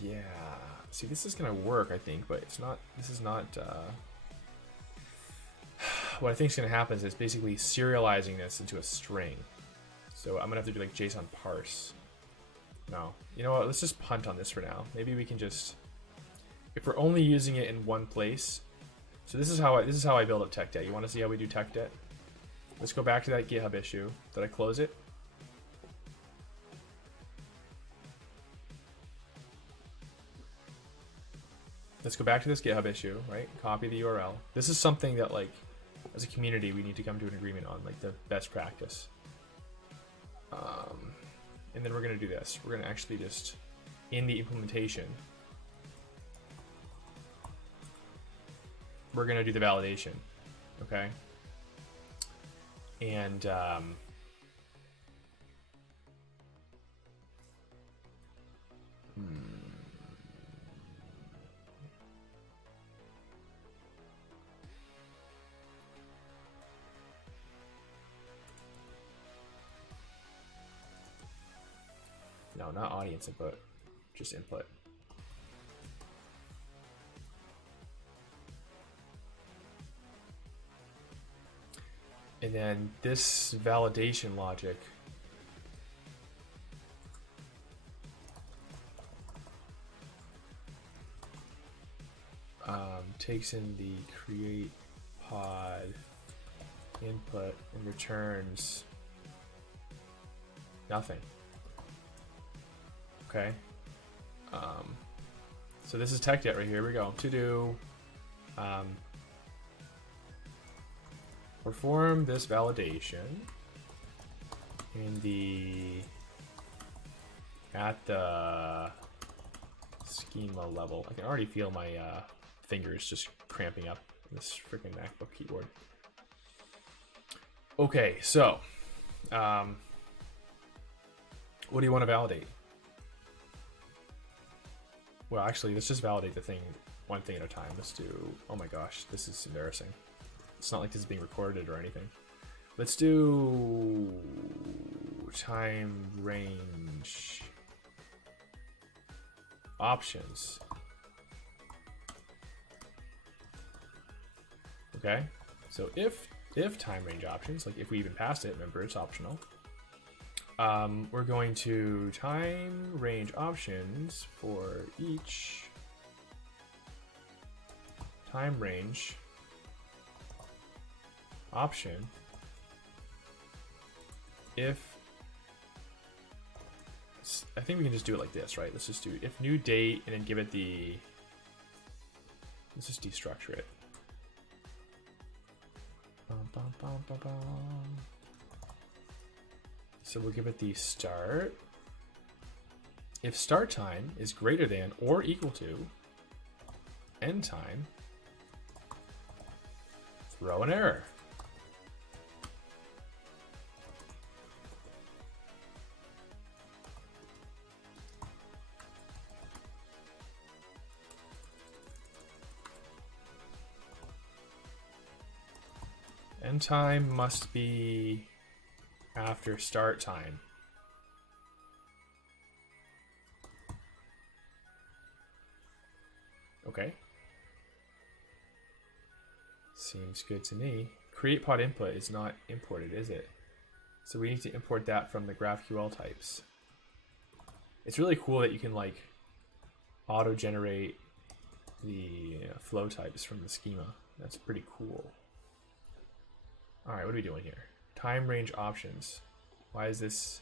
Yeah. See, this is gonna work, I think, but it's not. This is not. What I think is gonna happen is it's basically serializing this into a string. So I'm gonna have to do like JSON parse. No, you know what? Let's just punt on this for now. Maybe we can just, if we're only using it in one place. So this is how I build up tech debt. You want to see how we do tech debt? Let's go back to that GitHub issue. Did I close it? Let's go back to this GitHub issue, right? Copy the URL. This is something that, like, as a community, we need to come to an agreement on, like the best practice. And then we're going to do this. We're going to actually just, in the implementation, we're going to do the validation, okay? And no, not audience input, just input. And then this validation logic takes in the create pod input and returns nothing. Okay. So this is TechDet right here. We go to do perform this validation in the at the schema level. I can already feel my fingers just cramping up in this freaking MacBook keyboard. Okay, so what do you want to validate? Well, actually, let's just validate the thing one thing at a time. Let's do, oh my gosh, this is embarrassing. It's not like this is being recorded or anything. Let's do time range options. Okay, so if time range options, like if we even passed it, remember it's optional. We're going to time range options for each time range option if, I think we can just do it like this, right? Let's just do if new date and then give it the, let's just destructure it. So we'll give it the start. If start time is greater than or equal to end time, throw an error. End time must be after start time. Okay. Seems good to me. Create pod input is not imported, is it? So we need to import that from the GraphQL types. It's really cool that you can like auto-generate the flow types from the schema. That's pretty cool. All right, what are we doing here? Time range options. Why is this?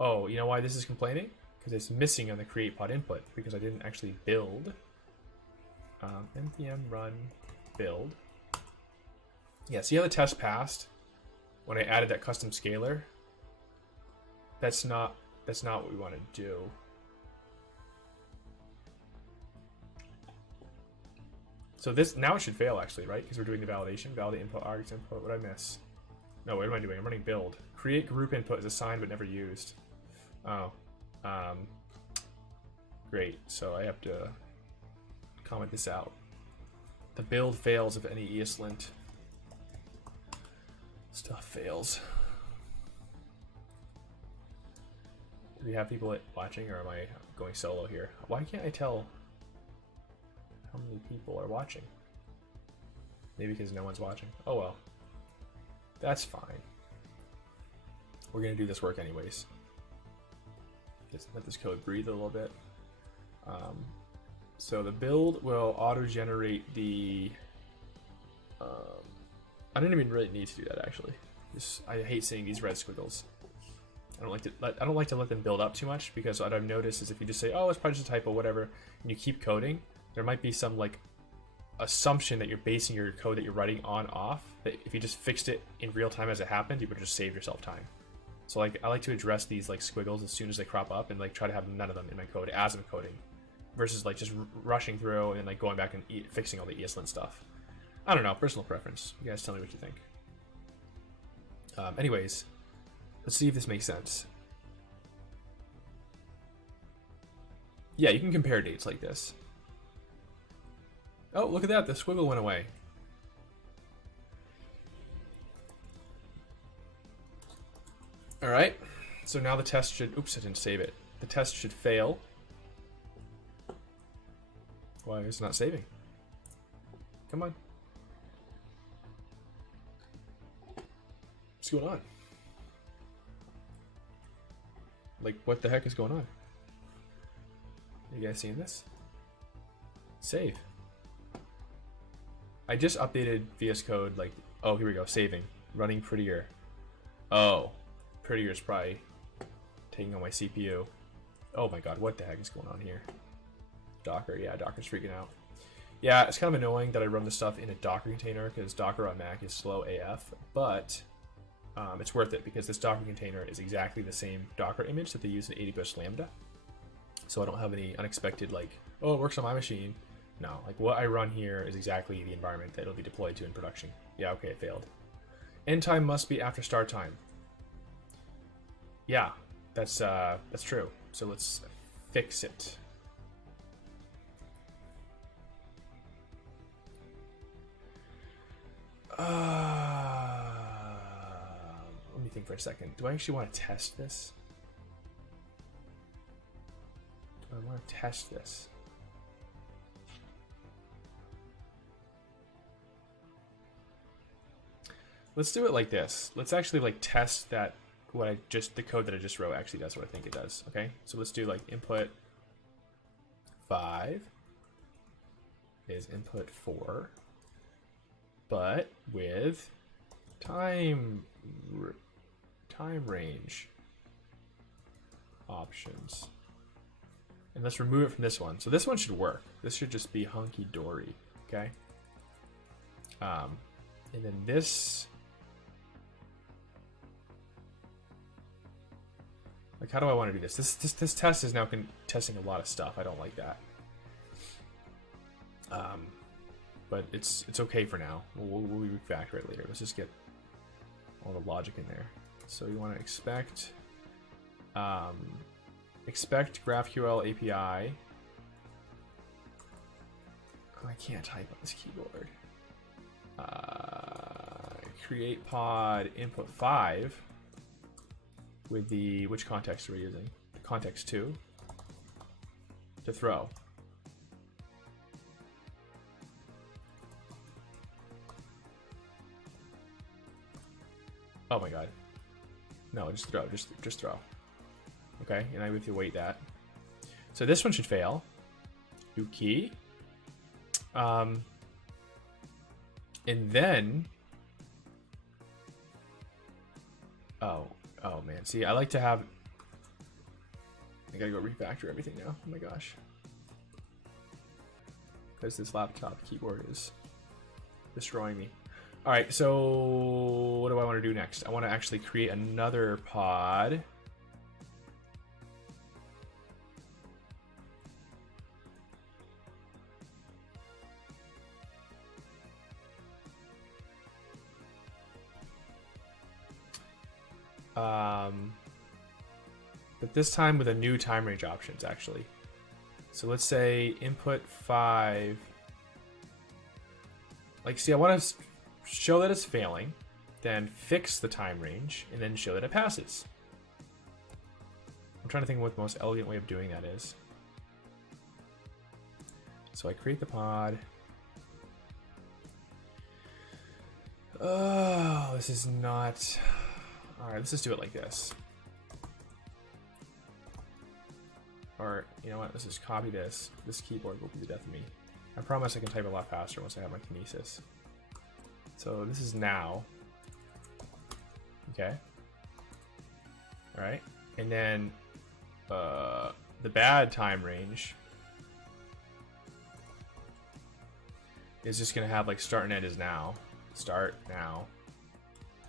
Oh, you know why this is complaining? Because it's missing on the create pod input because I didn't actually build. npm run build. Yeah, see how the test passed when I added that custom scalar? That's not what we want to do. So this now it should fail actually, right? Because we're doing the validation. Validate input, args input. What did I miss? No, what am I doing? I'm running build. Create group input is assigned but never used. Oh, great. So I have to comment this out. The build fails if any ESLint stuff fails. Do we have people watching, or am I going solo here? Why can't I tell how many people are watching? Maybe because no one's watching. Oh well. That's fine. We're gonna do this work anyways. Just let this code breathe a little bit. So the build will auto-generate the. I didn't even really need to do that actually. I hate seeing these red squiggles. I don't like to let them build up too much because what I've noticed is if you just say, oh, it's probably just a typo, whatever, and you keep coding, there might be some like assumption that you're basing your code that you're writing on off. That if you just fixed it in real time as it happened, you would just save yourself time. So like I like to address these like squiggles as soon as they crop up and like try to have none of them in my code as I'm coding, versus like just rushing through and like going back and fixing all the ESLint stuff. I don't know, personal preference. You guys tell me what you think. Anyways, let's see if this makes sense. Yeah, you can compare dates like this. Oh, look at that, the squiggle went away. All right, so now the test should, oops, I didn't save it. The test should fail. Why is it not saving? Come on. What's going on? Like, what the heck is going on? You guys seeing this? Save. I just updated VS Code, like, oh, here we go, saving. Running prettier. Oh, prettier is probably taking on my CPU. Oh my god, what the heck is going on here? Docker, yeah, Docker's freaking out. Yeah, it's kind of annoying that I run this stuff in a Docker container because Docker on Mac is slow AF, but it's worth it because this Docker container is exactly the same Docker image that they use in 80-bush Lambda. So I don't have any unexpected, like, oh, it works on my machine. No, like what I run here is exactly the environment that it'll be deployed to in production. Yeah, okay, it failed. End time must be after start time. Yeah, that's true. So let's fix it. Let me think for a second. Do I actually want to test this? Do I want to test this? Let's do it like this. Let's actually like test that the code that I just wrote actually does what I think it does. Okay, so let's do like input 5 is input 4, but with time range options. And let's remove it from this one. So this one should work. This should just be hunky-dory, okay? And then this, like, how do I want to do this? This test is now testing a lot of stuff. I don't like that. But it's okay for now. We'll refactor it later. Let's just get all the logic in there. So you want to expect GraphQL API. Oh, I can't type on this keyboard. Create pod input 5 with the, which context are we using? Context 2 to throw. Oh my god. No, just throw, just throw. Okay, and I have to wait that. So this one should fail. Do key. And then, oh man, see, I like to have, I gotta go refactor everything now. Oh my gosh. Because this laptop keyboard is destroying me. All right, so what do I want to do next? I want to actually create another pod. But this time with a new time range options, actually. So let's say input 5. Like, see, I want to show that it's failing, then fix the time range, and then show that it passes. I'm trying to think of what the most elegant way of doing that is. So I create the pod. Oh, this is not... Alright, let's just do it like this. Or, you know what, let's just copy this. This keyboard will be the death of me. I promise I can type a lot faster once I have my kinesis. So this is now. Okay. Alright. And then the bad time range is just going to have like start and end is now. Start, now,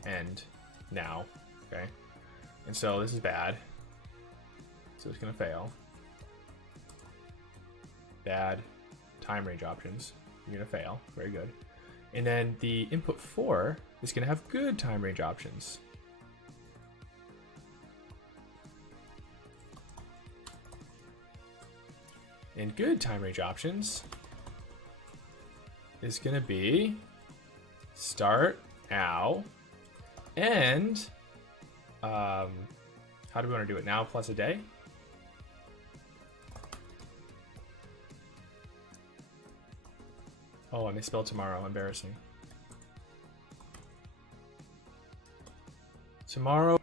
end, now. Okay. And so this is bad. So it's going to fail. Bad time range options. You're going to fail. Very good. And then the input 4 is going to have good time range options. And good time range options is going to be start now and how do we want to do it? Now plus a day? Oh, I misspelled tomorrow. Embarrassing. Tomorrow.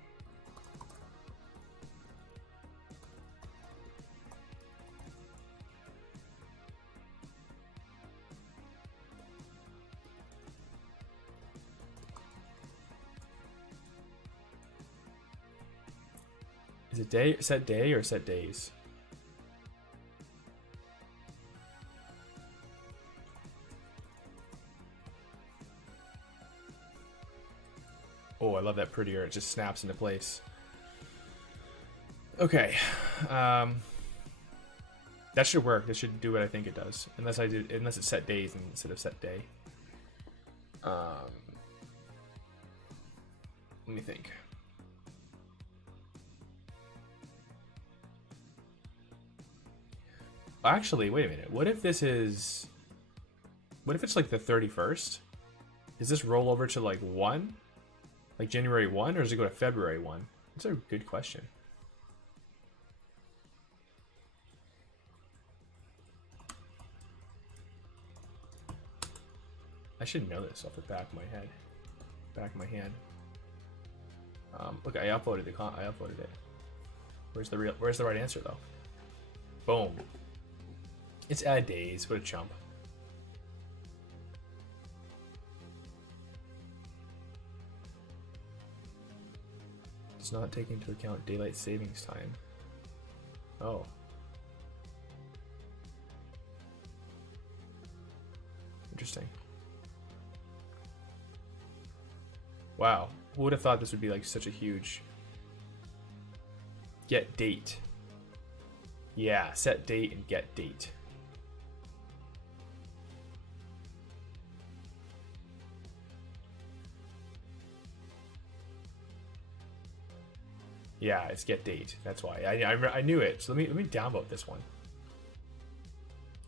Is it day, set day or set days? Oh, I love that prettier. It just snaps into place. Okay. That should work. This should do what I think it does. Unless it's set days instead of set day. Let me think. Actually, wait a minute. What if it's like the 31st? Does this roll over to like 1? Like January 1, or does it go to February 1? That's a good question. I should know this off the back of my head. Back of my hand. Look, I uploaded it. Where's the right answer though? Boom. It's add days. What a chump. Does not take into account daylight savings time. Oh. Interesting. Wow. Who would have thought this would be like such a huge get date? Yeah, set date and get date. Yeah, it's get date. That's why I knew it. So let me download this one.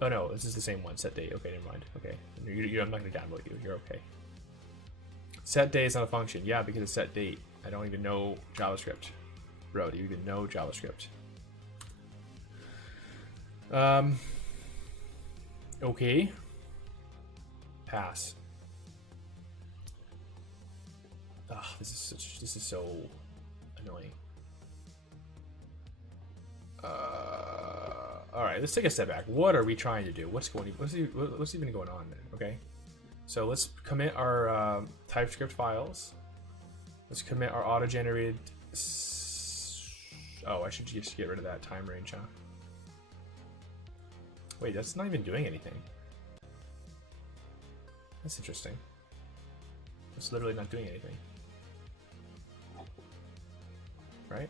Oh no, this is the same one. Set date. Okay, never mind. Okay, I'm not gonna download you. You're okay. Set day is not a function. Yeah, because it's set date. I don't even know JavaScript. Bro, do you even know JavaScript? Okay. Pass. Ugh, this is so annoying. All right, let's take a step back. What are we trying to do? What's even going on? Okay, so let's commit our TypeScript files. Let's commit our auto-generated. Oh, I should just get rid of that time range, huh? Wait, that's not even doing anything. That's interesting. It's literally not doing anything. Right?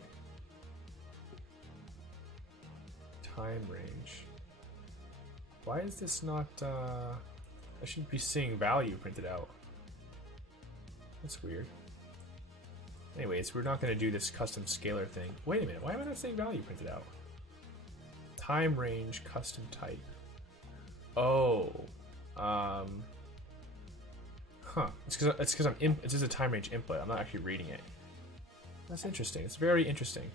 Time range. Why is this not, I should be seeing value printed out. That's weird. Anyways, we're not going to do this custom scalar thing. Wait a minute, why am I not seeing value printed out? Time range, custom type. Oh. Huh. It's because it's just a time range input. I'm not actually reading it. That's interesting. It's very interesting.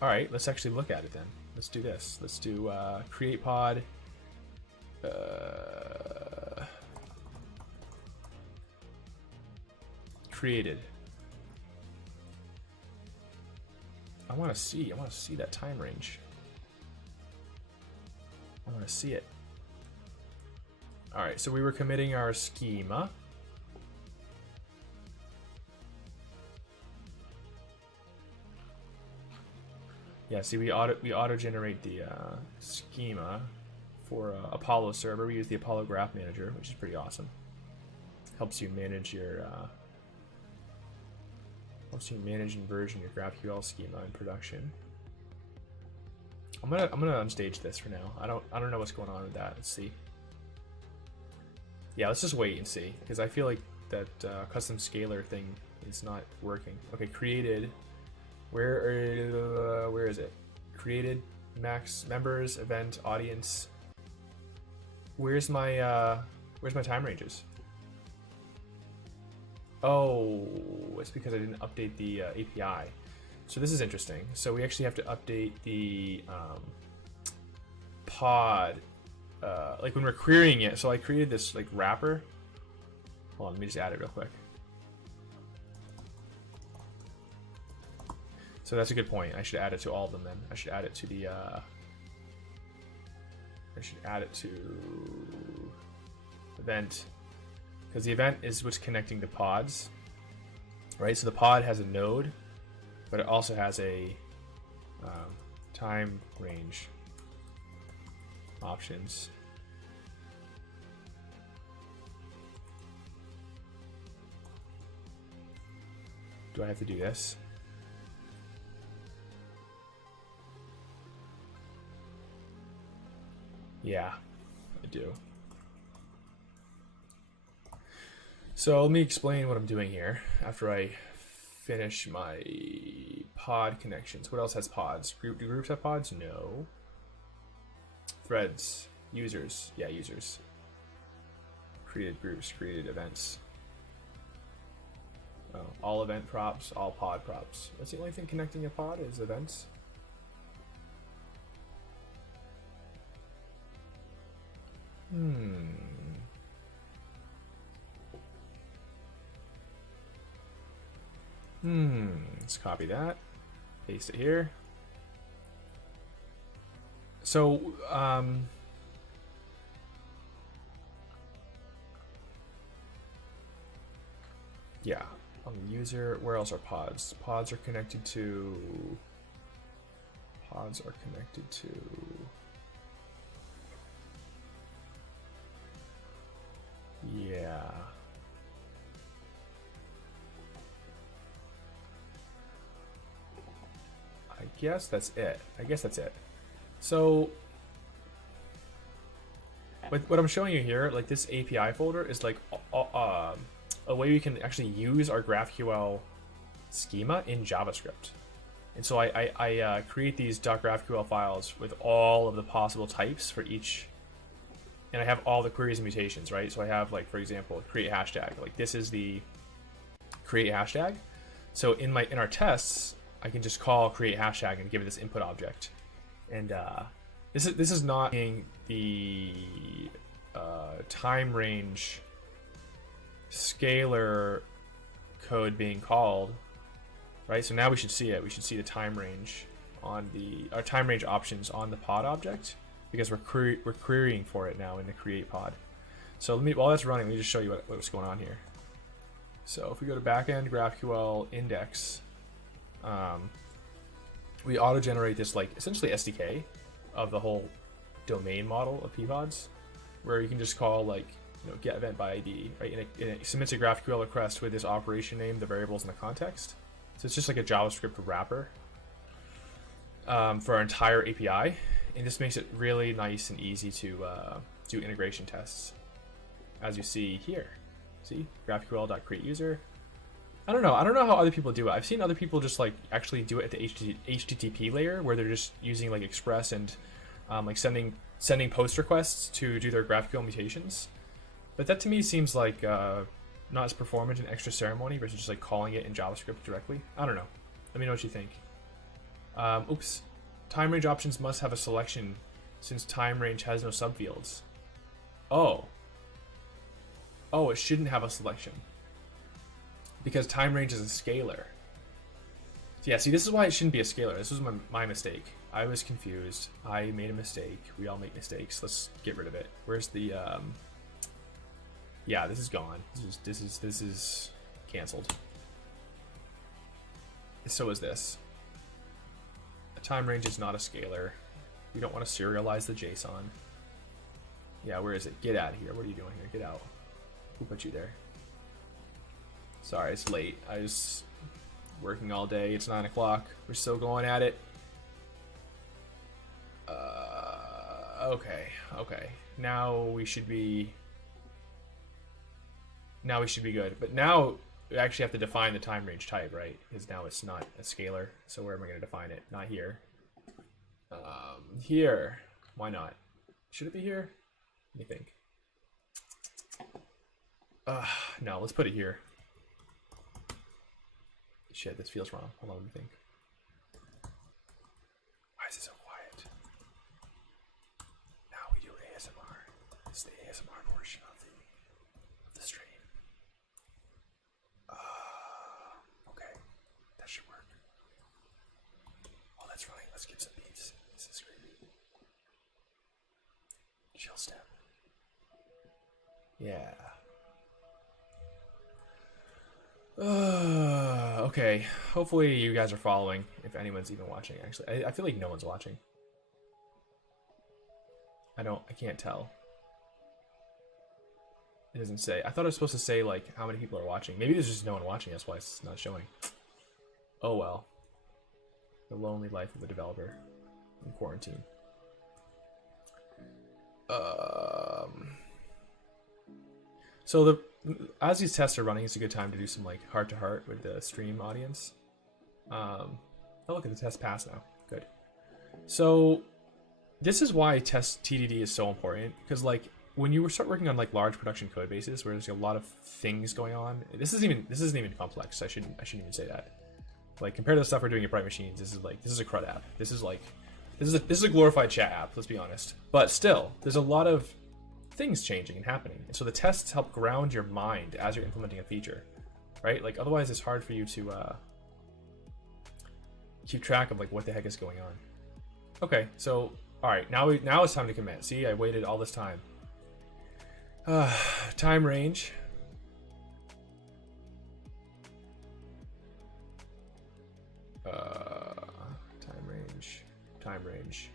All right, let's actually look at it then. Let's do this. Let's do create pod. Created. I want to see that time range. I want to see it. All right, so we were committing our schema. Yeah, see, we auto generate the schema for Apollo server. We use the Apollo Graph Manager, which is pretty awesome. Helps you manage your and version your GraphQL schema in production. I'm gonna unstage this for now. I don't know what's going on with that. Let's see. Yeah, let's just wait and see, because I feel like that custom scalar thing is not working. Okay, created. Where is it? Created, max members, event, audience. Where's my time ranges? Oh, it's because I didn't update the API. So this is interesting. So we actually have to update the pod, like when we're querying it. So I created this like wrapper. Hold on, let me just add it real quick. So that's a good point. I should add it to all of them then. I should add it to the event, because the event is what's connecting the pods, right? So the pod has a node, but it also has a time range options. Do I have to do this? Yeah, I do. So let me explain what I'm doing here after I finish my pod connections. What else has pods? Do groups have pods? No. Threads. Users. Yeah, users. Created groups, created events. Oh, all event props, all pod props. That's the only thing connecting a pod is events. Let's copy that, paste it here. So, yeah, on the user, where else are pods? Pods are connected to, yeah. I guess that's it. So what I'm showing you here, like this API folder is like a way we can actually use our GraphQL schema in JavaScript. And so I create these .graphql files with all of the possible types for each, and I have all the queries and mutations, right? So I have, like, for example, create hashtag. Like, this is the create hashtag. So in our tests, I can just call create hashtag and give it this input object. And this is not being the time range scalar code being called, right? So now we should see it. We should see the time range on our time range options on the pod object, because we're querying for it now in the create pod. So while that's running, let me just show you what's going on here. So if we go to backend GraphQL index, we auto-generate this, like, essentially SDK of the whole domain model of ppods, where you can just call, like, get event by ID, right? And it submits a GraphQL request with this operation name, the variables, and the context. So it's just like a JavaScript wrapper for our entire API, and this makes it really nice and easy to do integration tests, as you see here. See, GraphQL.createUser. I don't know how other people do it. I've seen other people just, like, actually do it at the HTTP layer, where they're just using, like, Express and like sending post requests to do their GraphQL mutations. But that to me seems like not as performant and extra ceremony versus just, like, calling it in JavaScript directly. I don't know. Let me know what you think. Oops. Time range options must have a selection since time range has no subfields. Oh, it shouldn't have a selection because time range is a scalar. So yeah, see, this is why it shouldn't be a scalar. This was my mistake. I was confused. I made a mistake. We all make mistakes. Let's get rid of it. Where's the yeah, this is gone. This is canceled. So is this. A time range is not a scalar. We don't want to serialize the JSON. Yeah, where is it? Get out of here. What are you doing here? Get out. Who put you there? Sorry, it's late. I was working all day. It's 9 o'clock. We're still going at it. Okay. Now we should be good. But now we actually have to define the time range type, right? Because now it's not a scalar. So where am I going to define it? Not here. Here. Why not? Should it be here? Let me think. No, let's put it here. Shit, this feels wrong. Hold on, let me think. Why is it so quiet? Now we do ASMR. This is the ASMR portion of the stream. Okay, that should work. let's get some beats. This is creepy. Chill step. Yeah. Okay. Hopefully you guys are following, if anyone's even watching, actually. I feel like no one's watching. I can't tell. It doesn't say. I thought it was supposed to say, like, how many people are watching. Maybe there's just no one watching, that's why it's not showing. Oh well. The lonely life of a developer in quarantine. So as these tests are running, it's a good time to do some like heart-to-heart with the stream audience. Oh, look at the test pass now. Good. So this is why test TDD is so important, because like when you start working on like large production code bases where there's a lot of things going on, this isn't even complex. I shouldn't even say that. Like compared to the stuff we're doing at Bright Machines, this is a CRUD app. This is a glorified chat app. Let's be honest. But still, there's a lot of things changing and happening, and so the tests help ground your mind as you're implementing a feature, right? Like otherwise, it's hard for you to keep track of like what the heck is going on. Okay, so all right, now it's time to commit. See, I waited all this time. Time range. Time range.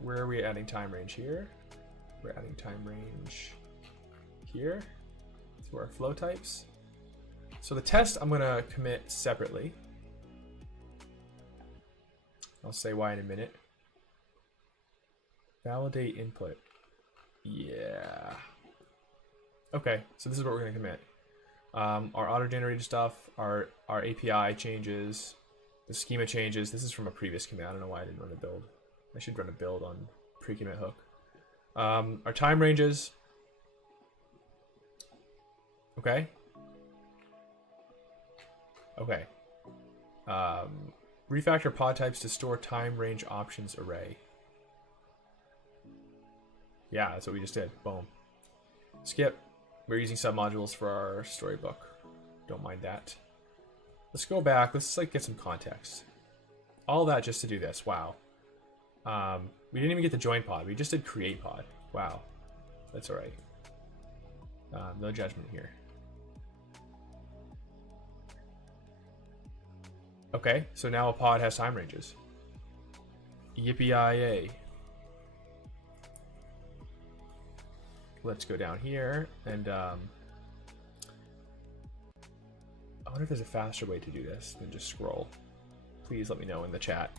Where are we adding time range here? We're adding time range here to our flow types. So the test I'm gonna commit separately. I'll say why in a minute. Validate input. Yeah. Okay, so this is what we're gonna commit. Our auto-generated stuff, our API changes, the schema changes. This is from a previous commit. I don't know why I didn't run a build. I should run a build on pre-commit hook. Our time ranges. Okay. Okay. Refactor pod types to store time range options array. Yeah, that's what we just did. Boom. Skip. We're using submodules for our storybook. Don't mind that. Let's go back. Let's like get some context. All that just to do this. Wow. We didn't even get the join pod. We just did create pod. Wow. That's all right. No judgment here. Okay, so now a pod has time ranges. Yippee-yi-yay. Let's go down here and I wonder if there's a faster way to do this than just scroll. Please let me know in the chat.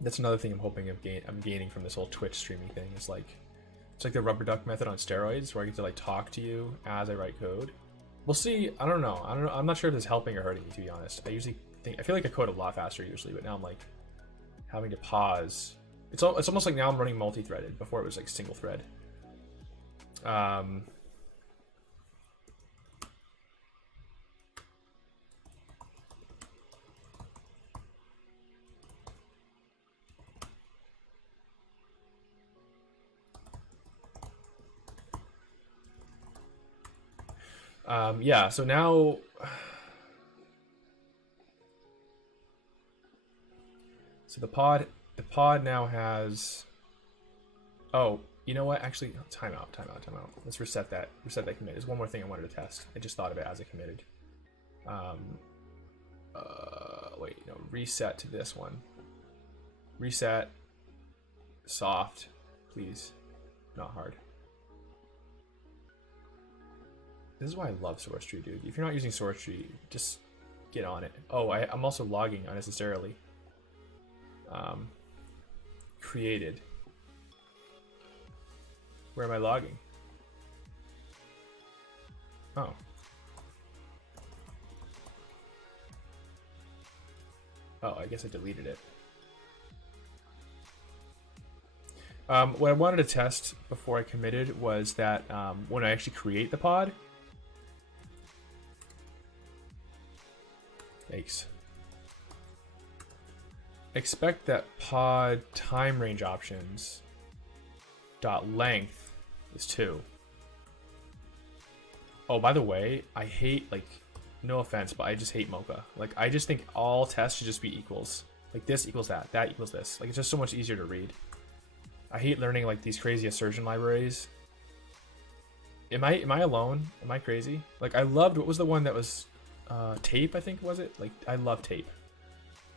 That's another thing I'm hoping I'm gaining from this whole Twitch streaming thing. It's like the rubber duck method on steroids, where I get to like talk to you as I write code. We'll see. I don't know. I'm not sure if it's helping or hurting me, to be honest. I feel like I code a lot faster usually, but now I'm like having to pause. It's almost like now I'm running multi-threaded. Before it was like single thread. Yeah, so now the pod now has, oh, you know what, actually, time out. Let's reset that commit. There's one more thing I wanted to test. I just thought of it as I committed. Wait, no, reset to this one. Reset soft, please, not hard. This is why I love source tree, dude. If you're not using source tree, just get on it. Oh, I'm also logging unnecessarily. Created. Where am I logging? Oh. Oh, I guess I deleted it. What I wanted to test before I committed was that when I actually create the pod, yikes. Expect that pod time range options dot length is 2. Oh, by the way, I hate like No offense, but I just hate Mocha. Like, I just think all tests should just be equals. Like, this equals that, that equals this. Like, it's just so much easier to read. I hate learning, like, these crazy assertion libraries. Am I alone? Am I crazy? Like, I loved, what was the one that was, tape, I think, was it? Like, I love tape.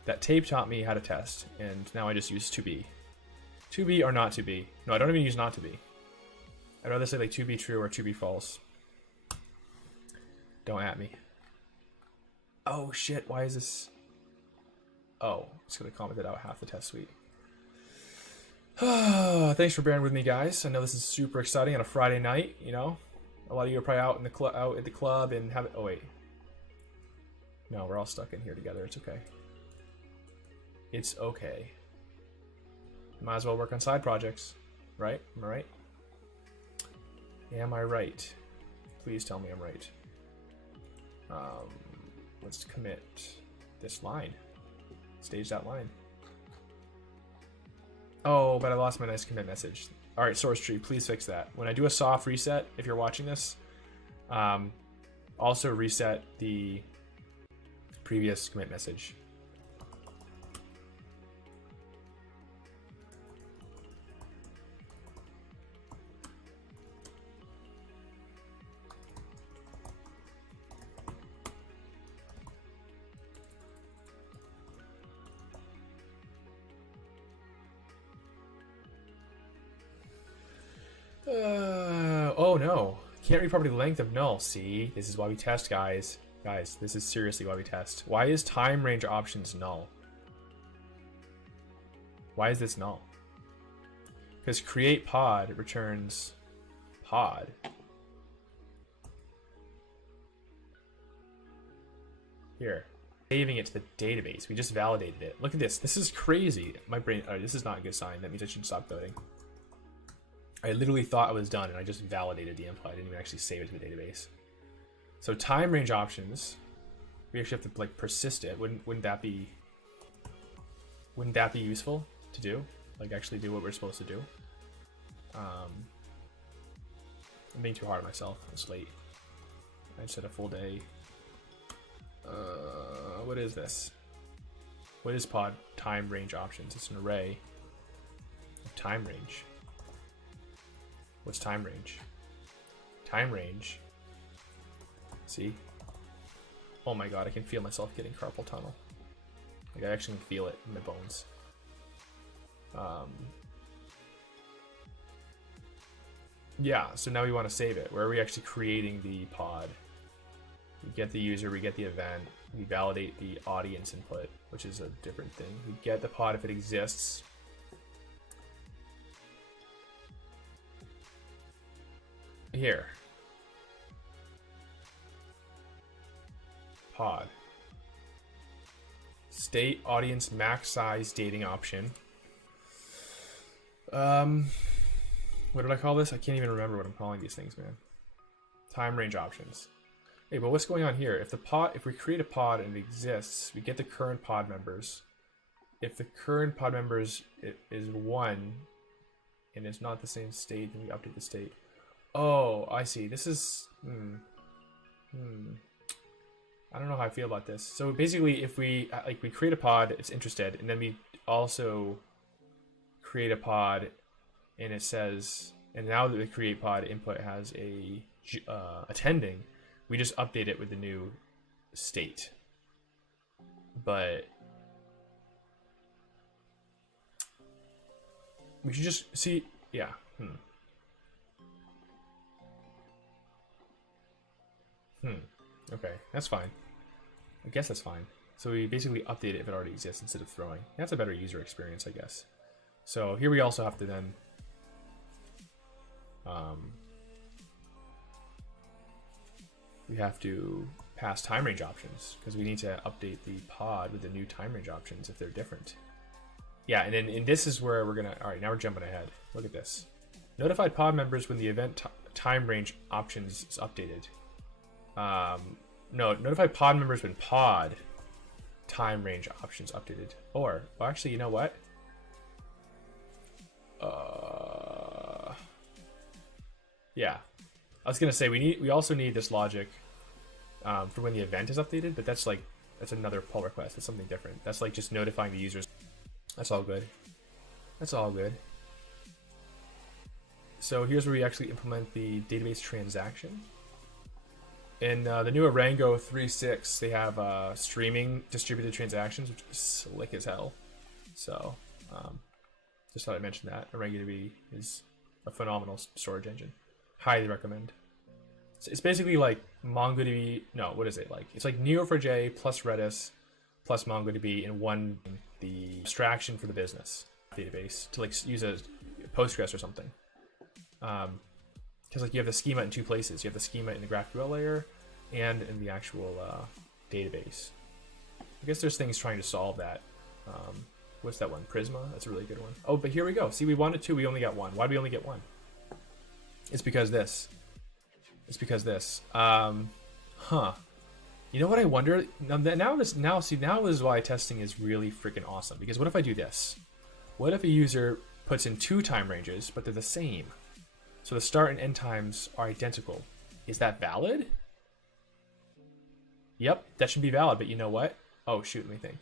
That tape taught me how to test, and now I just use to be. To be or not to be. No, I don't even use not to be. I'd rather say, like, to be true or to be false. Don't at me. Oh, shit, why is this? Oh, it's going to comment it out half the test suite. Thanks for bearing with me, guys. I know this is super exciting on a Friday night, you know? A lot of you are probably out in the out at the club and have it. Oh, wait. No, we're all stuck in here together. It's okay. It's okay. Might as well work on side projects, right? Am I right? Am I right? Please tell me I'm right. Let's commit this line. Stage that line. Oh, but I lost my nice commit message. All right, source tree, please fix that. When I do a soft reset, if you're watching this, also reset the previous commit message. Oh no. Can't read property length of null. See, this is why we test, guys. Guys, this is seriously why we test. Why is time range options null? Why is this null? Because create pod returns pod. Here. Saving it to the database. We just validated it. Look at this. This is crazy. My brain. Oh, this is not a good sign. That means I should stop coding. I literally thought I was done, and I just validated the input. I didn't even actually save it to the database. So time range options, we actually have to like persist it. Wouldn't that be useful to do? Like actually do what we're supposed to do. I'm being too hard on myself. It's late. I just had a full day. What is this? What is pod time range options? It's an array of time range. What's time range? Time range. See? Oh my god, I can feel myself getting carpal tunnel. Like I actually can feel it in my bones. Yeah, so now we want to save it. Where are we actually creating the pod? We get the user, we get the event, we validate the audience input, which is a different thing. We get the pod if it exists. Here. Pod. State audience max size dating option. What did I call this? I can't even remember what I'm calling these things, man. Time range options. Hey, but what's going on here? If we create a pod and it exists, we get the current pod members. If the current pod members is 1 and it's not the same state, then we update the state. Oh, I see. This is I don't know how I feel about this. So basically, if we create a pod, it's interested, and then we also create a pod, and it says, and now that the create pod input has a attending, we just update it with the new state. But we should just see, yeah. Okay, that's fine. I guess that's fine. So we basically update it if it already exists instead of throwing. That's a better user experience, I guess. So here we also have to then we have to pass time range options because we need to update the pod with the new time range options if they're different. Yeah, and then and this is where we're gonna. All right, now we're jumping ahead. Look at this. Notified pod members when the event time range options is updated. No, notify pod members when pod time range options updated. Or, well, actually, you know what? Yeah, I was gonna say we also need this logic for when the event is updated, but that's another pull request. That's something different. That's like just notifying the users. That's all good. That's all good. So here's where we actually implement the database transaction. In the new Arango 3.6, they have streaming distributed transactions, which is slick as hell. So just thought I'd mention that. ArangoDB is a phenomenal storage engine. Highly recommend. It's basically like MongoDB. No, what is it like? It's like Neo4j plus Redis plus MongoDB in one. The abstraction for the business database to like use a Postgres or something. Because like you have the schema in two places. You have the schema in the GraphQL layer and in the actual database. I guess there's things trying to solve that. What's that one? Prisma? That's a really good one. Oh, but here we go. See, we wanted two, we only got one. Why do we only get one? It's because this. It's because this. Huh. You know what I wonder? Now is why testing is really freaking awesome. Because what if I do this? What if a user puts in two time ranges, but they're the same? So the start and end times are identical. Is that valid? Yep, that should be valid, but you know what? Oh, shoot, let me think.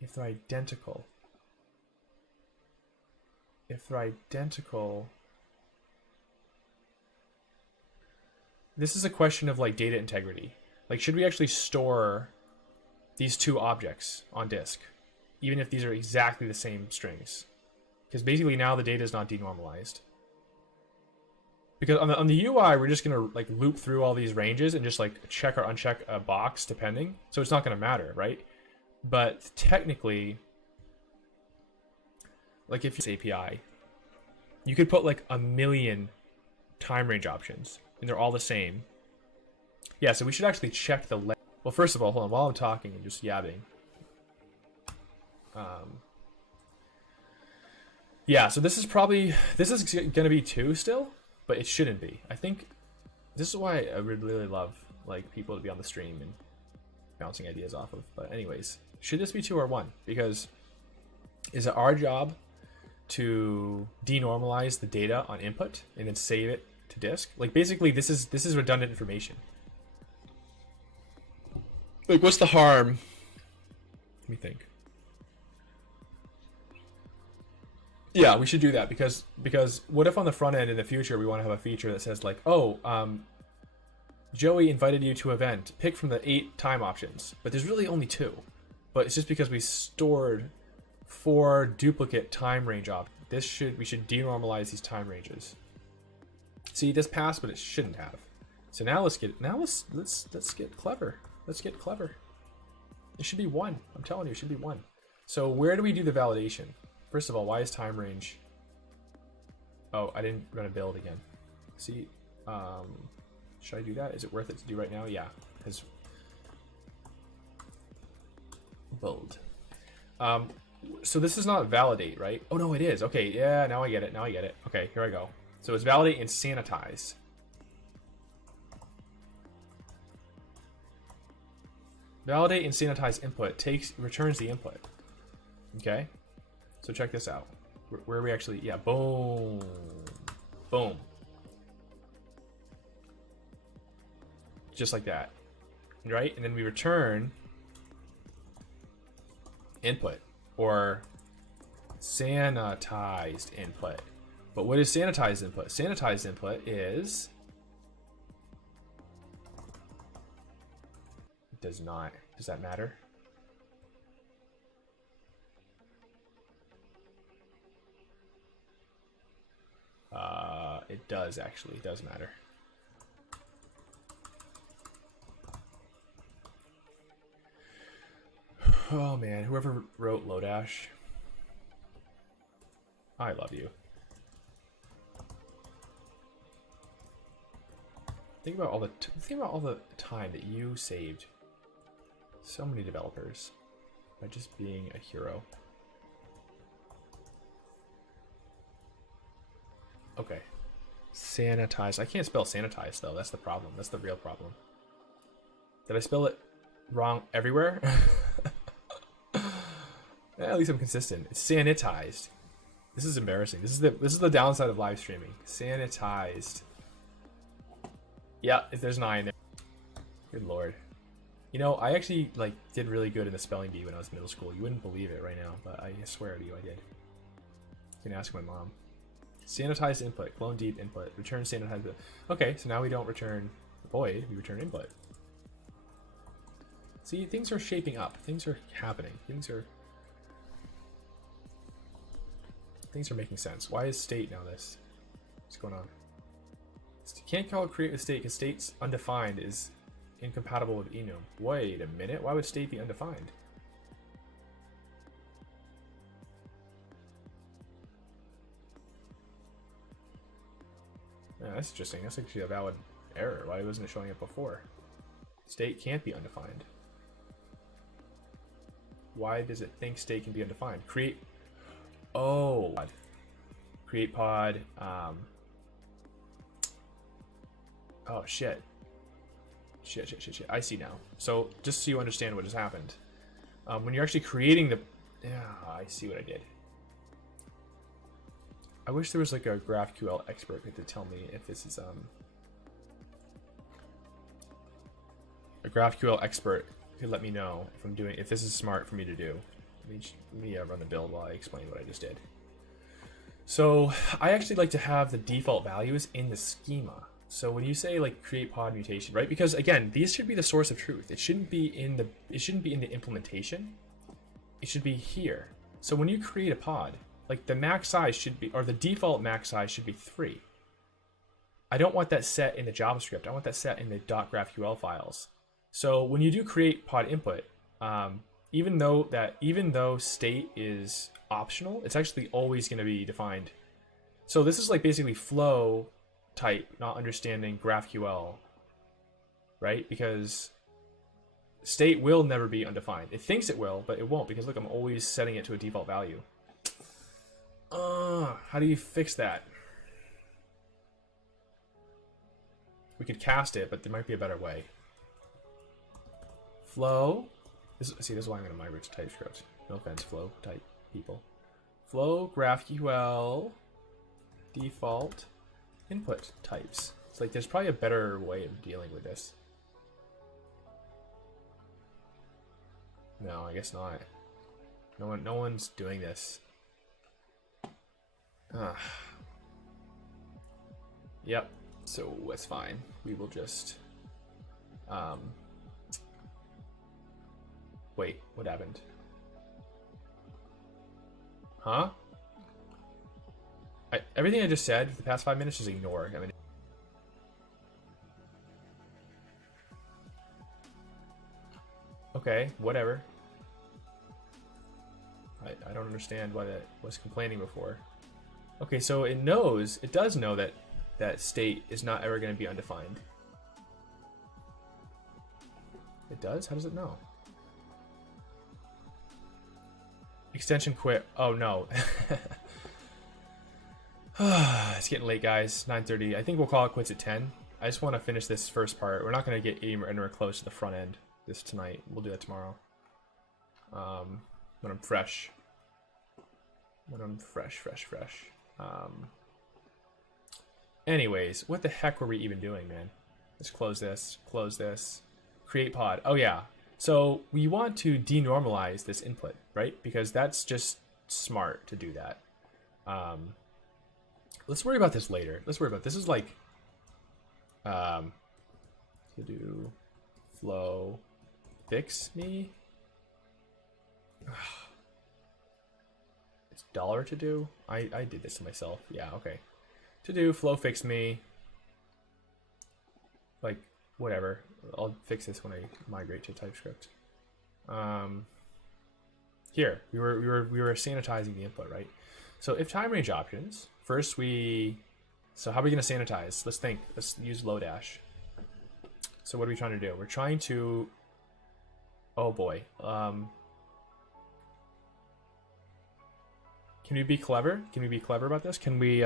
If they're identical. This is a question of like data integrity. Like, should we actually store these two objects on disk, even if these are exactly the same strings? Because basically now the data is not denormalized. Because on the UI, we're just gonna like loop through all these ranges and just like check or uncheck a box depending. So it's not gonna matter, right? But technically, like if it's API, you could put like 1 million time range options and they're all the same. Yeah, so we should actually check the length. Well, first of all, hold on, while I'm talking and just yabbing. Yeah, so this is gonna be 2 still, but it shouldn't be. I think this is why I would really love like people to be on the stream and bouncing ideas off of. But anyways, should this be 2 or 1? Because is it our job to denormalize the data on input and then save it to disk? Like basically this is redundant information. Like what's the harm? Let me think. Yeah, we should do that because what if on the front end in the future we want to have a feature that says like, oh, Joey invited you to an event, pick from the 8 time options, but there's really only 2. But it's just because we stored 4 duplicate time range options. We should denormalize these time ranges. See, this passed, but it shouldn't have. So now let's get clever. Let's get clever. It should be 1. I'm telling you, it should be 1. So where do we do the validation? First of all, why is time range? Oh, I didn't run a build again. See, should I do that? Is it worth it to do right now? Yeah, because build. So this is not validate, right? Oh no, it is. Okay, yeah, now I get it. Now I get it. Okay, here I go. So it's validate and sanitize. Validate and sanitize input returns the input. Okay. So check this out. Where are we actually? Yeah, boom. Boom. Just like that. Right? And then we return input or sanitized input. But what is sanitized input? Sanitized input is... It does not. Does that matter? It does actually. It does matter. Oh man, whoever wrote Lodash, I love you. Think about all the time that you saved. So many developers by just being a hero. Okay. Sanitize. I can't spell sanitize though. That's the problem. That's the real problem. Did I spell it wrong everywhere? At least I'm consistent. It's sanitized. This is embarrassing. This is the downside of live streaming. Sanitized. Yeah, if there's 9 there. Good lord. You know, I actually like did really good in the spelling bee when I was in middle school. You wouldn't believe it right now, but I swear to you, I did. You can ask my mom. Sanitized input, clone deep input, return sanitized input. Okay, so now we don't return void, we return input. See, things are shaping up. Things are happening. Things are making sense. Why is state now this? What's going on? Can't call create with state because state's undefined is incompatible with enum. Wait a minute. Why would state be undefined? Yeah, that's interesting. That's actually a valid error. Why wasn't it showing up before? State can't be undefined. Why does it think state can be undefined? Create. Oh. Create pod. Oh, shit. Shit. I see now. So, just so you understand what has happened. When you're actually creating the... Yeah, I see what I did. I wish there was like a GraphQL expert who could tell me if this is... A GraphQL expert could let me know if I'm doing... If this is smart for me to do. Let me run the build while I explain what I just did. So, I actually like to have the default values in the schema. So when you say like create pod mutation, right? Because again, these should be the source of truth. It shouldn't be in the implementation. It should be here. So when you create a pod, like the max size should be, or the default max size should be 3. I don't want that set in the JavaScript. I want that set in the .graphql files. So when you do create pod input, even though state is optional, it's actually always going to be defined. So this is like basically flow type not understanding GraphQL, right? Because state will never be undefined. It thinks it will, but it won't, because look, I'm always setting it to a default value. How do you fix that? We could cast it, but there might be a better way. Flow. This is why I'm going to migrate to TypeScript. No offense, flow type people. Flow GraphQL default input types. It's like there's probably a better way of dealing with this. No, I guess not. No one's doing this. Yep. So that's fine. We will just wait, what happened? Huh? Everything I just said for the past 5 minutes, just ignore. I mean, okay, whatever. I don't understand why that was complaining before. Okay, so it does know that state is not ever going to be undefined. It does? How does it know? Extension quit. Oh no. It's getting late, guys. 9:30. I think we'll call it quits at 10. I just want to finish this first part. We're not going to get anywhere close to the front end this tonight. We'll do that tomorrow. When I'm fresh. When I'm fresh. Anyways, what the heck were we even doing, man? Let's close this. Close this. Create pod. Oh, yeah. So we want to denormalize this input, right? Because that's just smart to do that. Let's worry about this later. Let's worry about this. Is like to do flow fix me. It's $ to do. I did this to myself. Yeah, okay. To do flow fix me. Like whatever. I'll fix this when I migrate to TypeScript. Here we were sanitizing the input, right? So if time range options, first so how are we going to sanitize? Let's think. Let's use Lodash. So what are we trying to do? We're trying to, oh boy. Can we be clever? Can we be clever about this? Can we,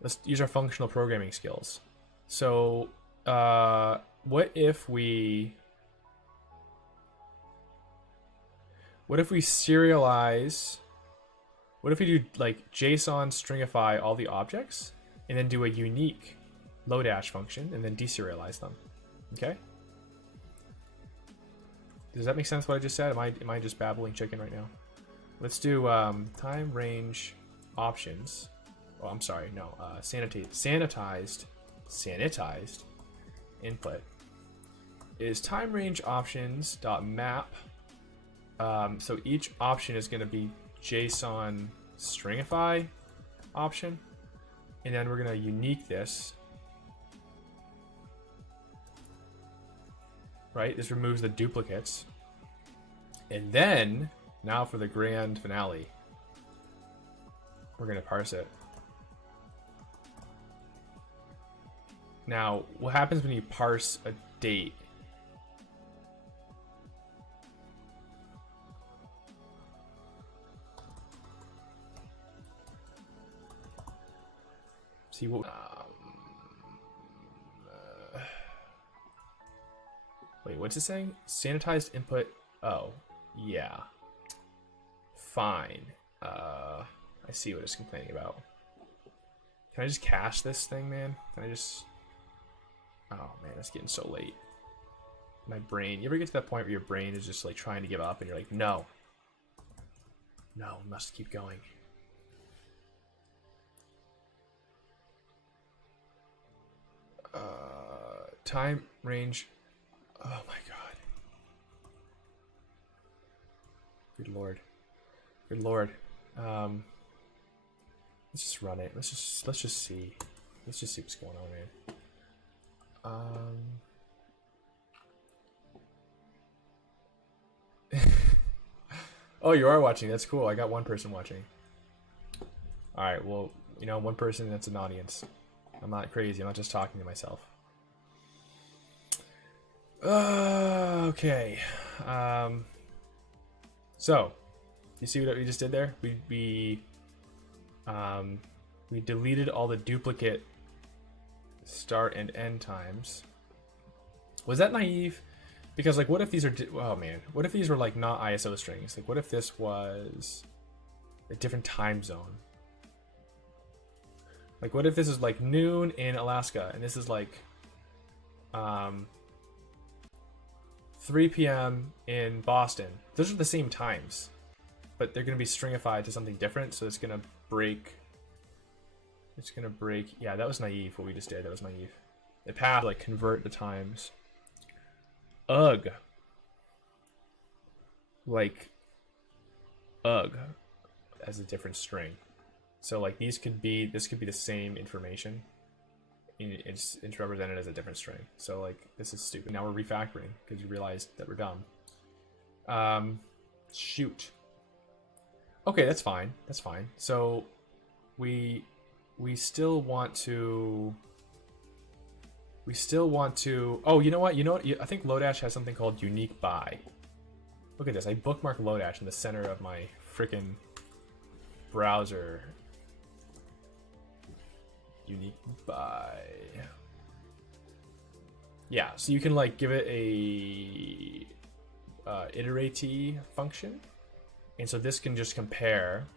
let's use our functional programming skills. So what if we serialize, what if we do like JSON stringify all the objects and then do a unique Lodash function and then deserialize them. Okay? Does that make sense what I just said? Am I just babbling chicken right now? Let's do time range options. Oh, I'm sorry. No, sanitized input is time range options dot map. So each option is going to be JSON stringify option, and then we're going to unique this. Right, this removes the duplicates, and then now for the grand finale, we're going to parse it. Now, what happens when you parse a date? See what? Wait, what's it saying? Sanitized input. Oh, yeah. Fine. I see what it's complaining about. Can I just cache this thing, man? Can I just... Oh, man, it's getting so late. My brain... You ever get to that point where your brain is just, like, trying to give up, and you're like, no. No, we must keep going. Time range... Oh my god. Good lord. Good lord. Let's just run it. Let's just see. Let's just see what's going on, man. Oh, you are watching. That's cool. I got one person watching. Alright, well, you know, one person, that's an audience. I'm not crazy. I'm not just talking to myself. Okay. So, you see what we just did there? We deleted all the duplicate start and end times. Was that naive? Because, like, what if these are... Oh, man. What if these were, like, not ISO strings? Like, what if this was a different time zone? Like, what if this is, like, noon in Alaska, and this is, like, 3 p.m. in Boston. Those are the same times, but they're going to be stringified to something different, so it's going to break... It's going to break... Yeah, that was naive, what we just did. That was naive. It passed, like, convert the times. Ugh. Like, ugh, as a different string. So, like, this could be the same information. It's represented as a different string. So, like, this is stupid. Now we're refactoring because you realized that we're dumb. Shoot. Okay, that's fine. That's fine. So we still want to... Oh, you know what? I think Lodash has something called unique by. Look at this. I bookmarked Lodash in the center of my frickin' browser. Unique by. Yeah, so you can, like, give it a iterate function, and so this can just compare.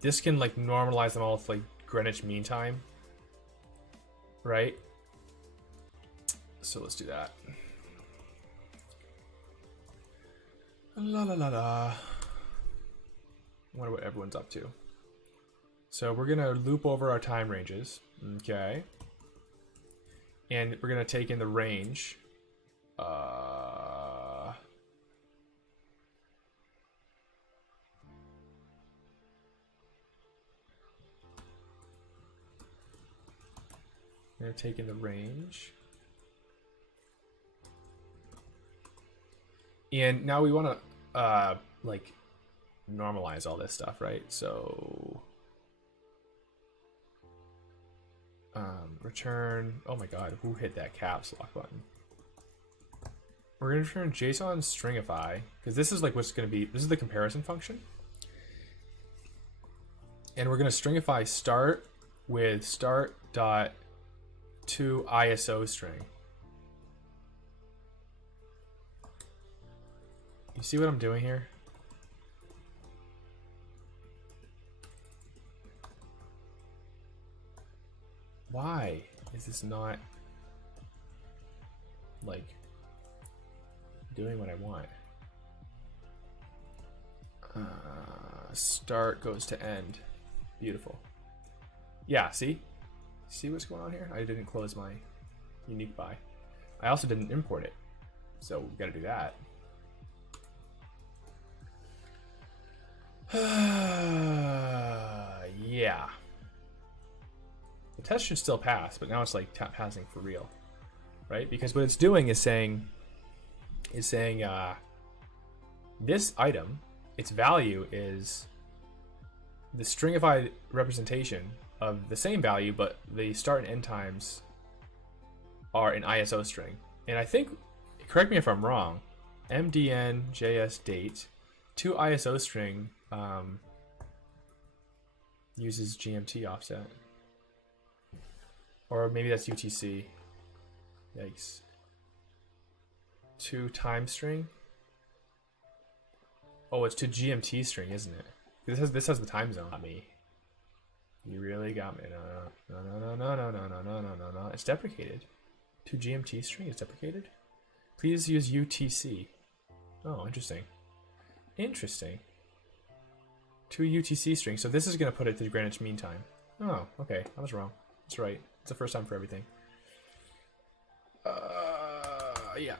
This can, like, normalize them all to, like, Greenwich Mean Time. Right? So let's do that. La la la la. I wonder what everyone's up to. So we're gonna loop over our time ranges. Okay. And we're gonna take in the range. I'm gonna take in the range. And now we want to like normalize all this stuff, right? So return, oh my god, who hit that caps lock button? We're gonna return JSON stringify, because this is like what's gonna be, this is the comparison function. And we're gonna stringify start with start dot to ISO string. You see what I'm doing here? Why is this not like doing what I want? Start goes to end. Beautiful. Yeah, see what's going on here? I didn't close my unique by. I also didn't import it, so we gotta do that. Yeah, the test should still pass, but now it's like passing for real, right? Because what it's doing is saying this item, its value is the stringified representation of the same value, but the start and end times are an ISO string. And I think, correct me if I'm wrong, MDN JS date to ISO string uses GMT offset, or maybe that's UTC. Yikes. To time string. Oh, it's to GMT string, isn't it? This has the time zone. Not me. You really got me. No. It's deprecated. To GMT string is deprecated. Please use UTC. Oh, interesting. Interesting. To a UTC string. So this is going to put it to Greenwich Mean Time. Oh, okay. I was wrong. That's right. It's the first time for everything. Yeah.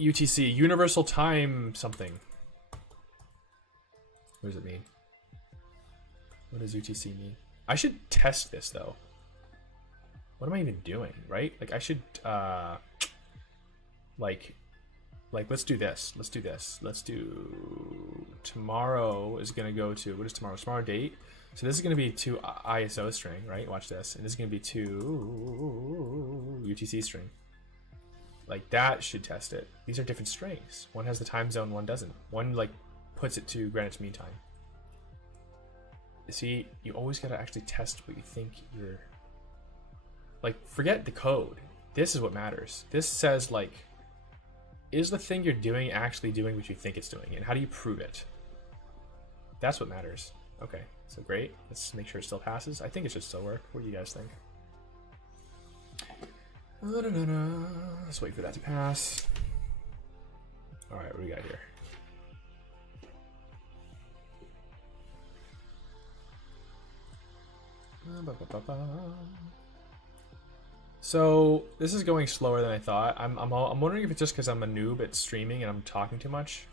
UTC. Universal Time something. What does it mean? What does UTC mean? I should test this though. What am I even doing, right? Like I should, like let's do this. Let's do this. Let's do, tomorrow is gonna go to, what is tomorrow? Tomorrow date. So this is gonna be to ISO string, right? Watch this. And this is gonna be to UTC string. Like that should test it. These are different strings. One has the time zone, one doesn't. One like puts it to Greenwich Mean Time. See, you always gotta actually test what you think you're, like, forget the code. This is what matters. This says, like, is the thing you're doing actually doing what you think it's doing, and how do you prove it? That's what matters. Okay, so great. Let's make sure it still passes. I think it should still work. What do you guys think? Let's wait for that to pass. All right, what do we got here? So this is going slower than I thought. I'm wondering if it's just because I'm a noob at streaming and I'm talking too much,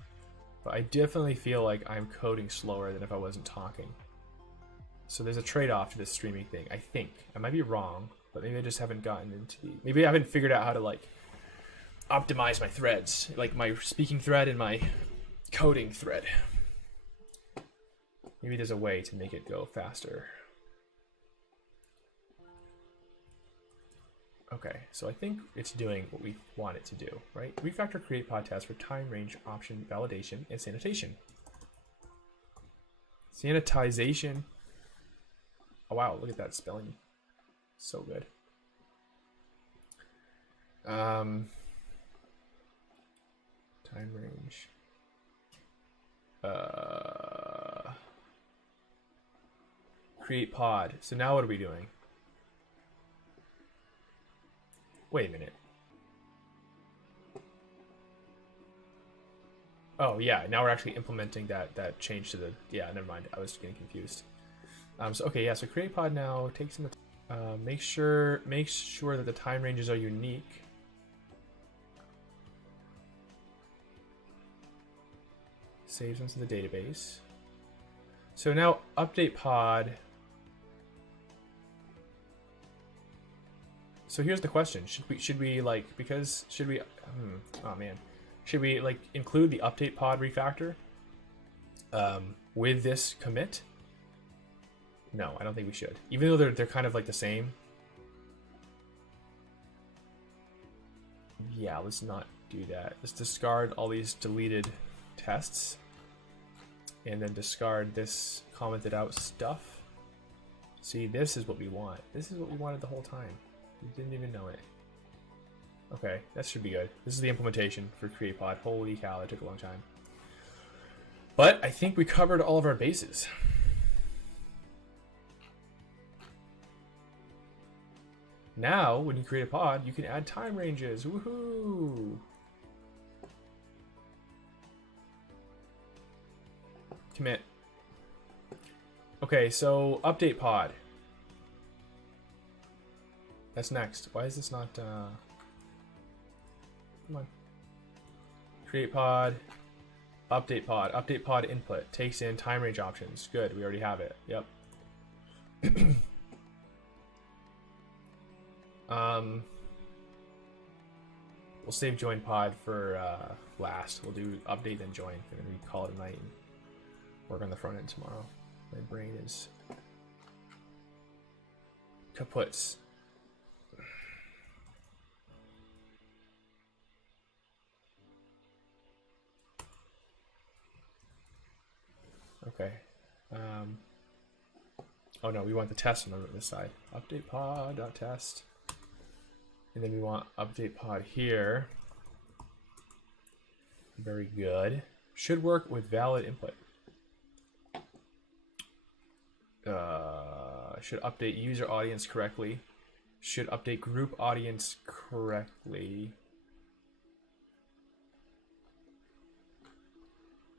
but I definitely feel like I'm coding slower than if I wasn't talking. So there's a trade-off to this streaming thing. I think I might be wrong, but maybe I just haven't gotten into the, maybe I haven't figured out how to like optimize my threads, like my speaking thread and my coding thread. Maybe there's a way to make it go faster. Okay, so I think it's doing what we want it to do, right? Refactor create pod test for time range option validation and sanitation. Sanitization. Oh wow, look at that spelling. So good. Time range. Create pod. So now what are we doing? Wait a minute. Oh yeah, now we're actually implementing that change to the, yeah, never mind. I was getting confused. So okay, yeah, so create pod now takes in the make sure that the time ranges are unique. Saves them to the database. So now update pod. So here's the question: should we like, because should we? Oh man, should we like include the update pod refactor with this commit? No, I don't think we should. Even though they're kind of like the same. Yeah, let's not do that. Let's discard all these deleted tests, and then discard this commented out stuff. See, this is what we want. This is what we wanted the whole time. We didn't even know it. Okay, that should be good. This is the implementation for CreatePod. Holy cow, that took a long time. But I think we covered all of our bases. Now, when you create a pod, you can add time ranges. Woohoo! Commit. Okay, so update pod. That's next. Why is this not, come on. Create pod. Update pod. Update pod input. Takes in time range options. Good, we already have it. Yep. We'll save join pod for last. We'll do update then join, and then we call it a night and work on the front end tomorrow. My brain is kaputs. Okay. Oh no, we want the test on this side. Update pod.test. And then we want update pod here. Very good. Should work with valid input. Should update user audience correctly. Should update group audience correctly.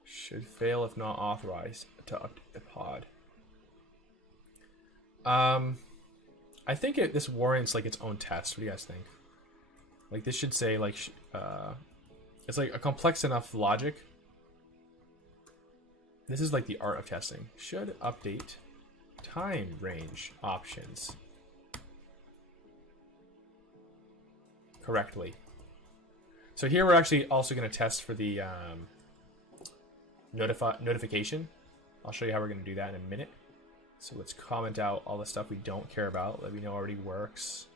Should fail if not authorized to update the pod. I think this warrants like its own test. What do you guys think? Like this should say like it's like a complex enough logic. This is like the art of testing. Should update time range options correctly. So here we're actually also going to test for the notification. I'll show you how we're going to do that in a minute. So let's comment out all the stuff we don't care about that we know already works.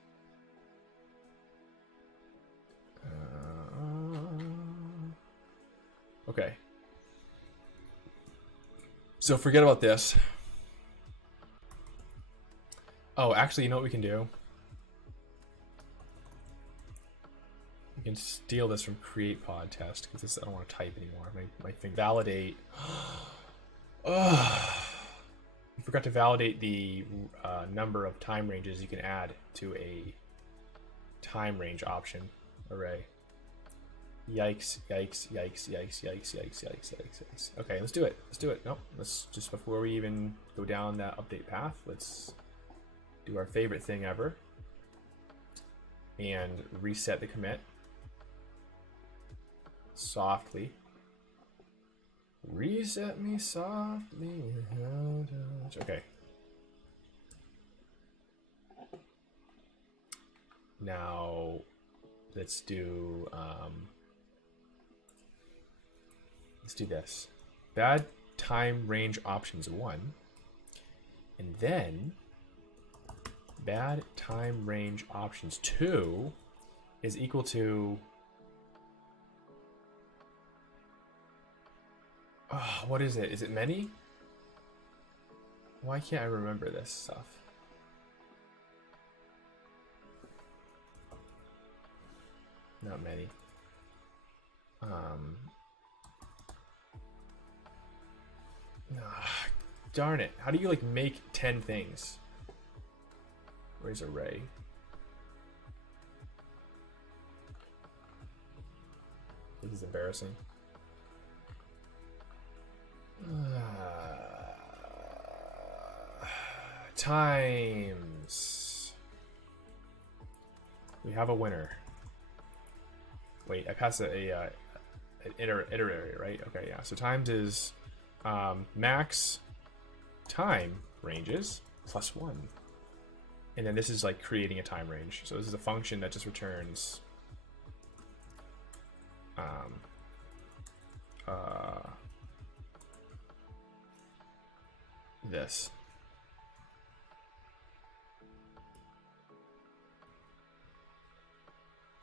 Okay. So forget about this. Oh, actually, you know what we can do? We can steal this from create pod test because this I don't want to type anymore. My thing validate. You forgot to validate the number of time ranges you can add to a time range option array. Yikes, yikes, yikes, yikes, yikes, yikes, yikes, yikes, yikes. Okay, let's do it. Let's do it. Nope. Let's just, before we even go down that update path, let's do our favorite thing ever and reset the commit softly. Reset me softly without touch. Okay. Now let's do this. Bad time range options 1, and then bad time range options 2 is equal to what is it? Is it many? Why can't I remember this stuff? Not many. Darn it. How do you like make 10 things? Where's array? This is embarrassing. Times. We have a winner. Wait, I passed an iterary, right? Okay, yeah. So times is max time ranges plus 1. And then this is like creating a time range. So this is a function that just returns this.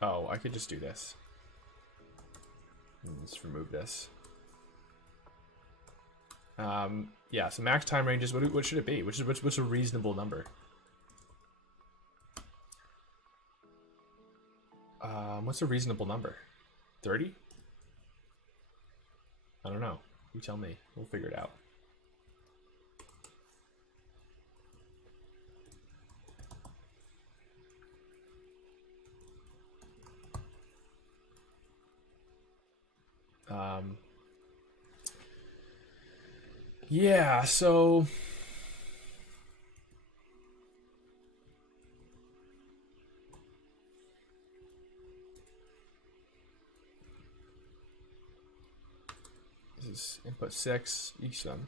Oh, I could just do this. Let's remove this. Yeah, so max time ranges, what should it be? What's a reasonable number? What's a reasonable number? 30? I don't know. You tell me. We'll figure it out. Yeah, so this is input 6, each of them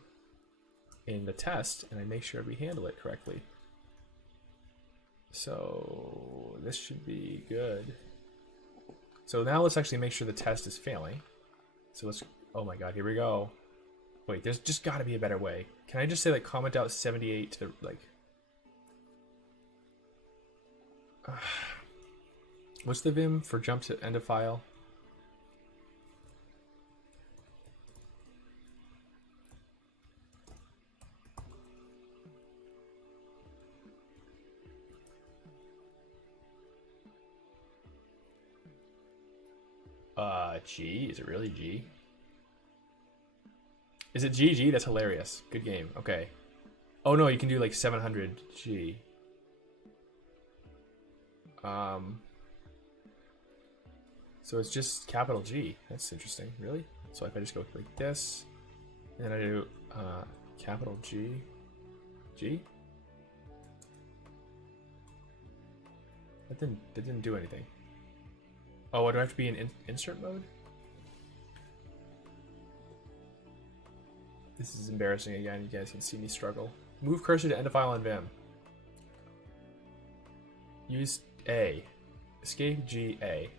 in the test, and I make sure we handle it correctly. So this should be good. So now let's actually make sure the test is failing. So let's, oh my god, here we go. Wait, there's just got to be a better way. Can I just say like comment out 78 to the, like... what's the vim for jump to end of file? G? Is it really G? Is it GG? That's hilarious. Good game. Okay. Oh no, you can do like 700 G. So it's just capital G. That's interesting. Really? So if I just go like this, and then I do capital G, G. That didn't do anything. Oh, do I have to be in insert mode? This is embarrassing again. You guys can see me struggle. Move cursor to end of file on Vim. Use A. Escape G A.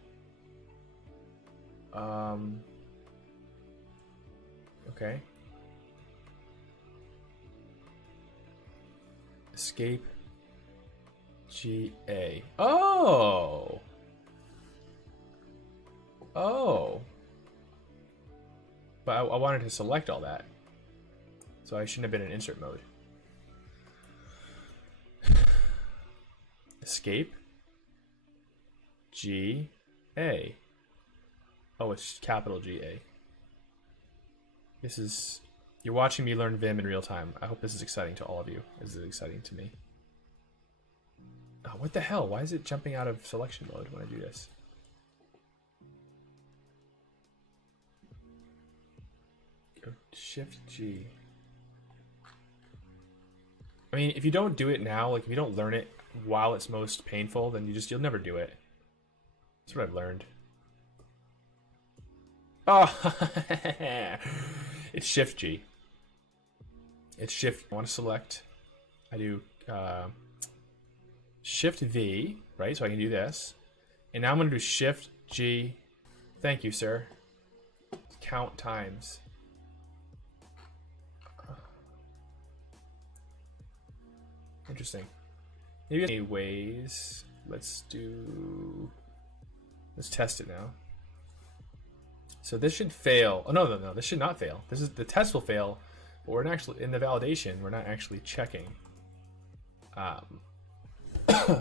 Okay. Escape G A. Oh! Oh. But I wanted to select all that. So I shouldn't have been in insert mode. Escape G A. Oh, it's capital G A. This is... You're watching me learn Vim in real time. I hope this is exciting to all of you. This is exciting to me. Oh, what the hell? Why is it jumping out of selection mode when I do this? Go Shift G. I mean, if you don't do it now, like if you don't learn it while it's most painful, then you'll never do it. That's what I've learned. Oh, it's Shift G. It's Shift. I want to select. I do Shift V, right? So I can do this. And now I'm going to do Shift G. Thank you, sir. Count times. Interesting. Maybe any ways. Let's test it now. So this should fail. Oh no, this should not fail. This is the test will fail, but we're not actually in the validation. We're not actually checking.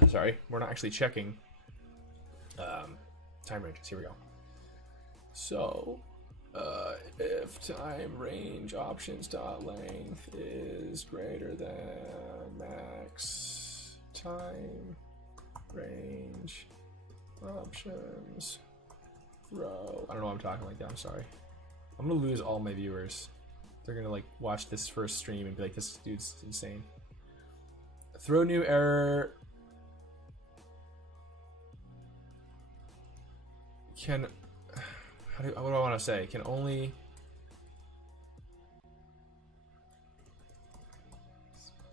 Sorry, we're not actually checking time ranges. Here we go. So if time range options dot length is greater than max time range options row. I don't know why I'm talking like that. I'm sorry. I'm gonna lose all my viewers. They're gonna like watch this first stream and be like, "This dude's insane." Throw new error. Can what do I want to say? Can only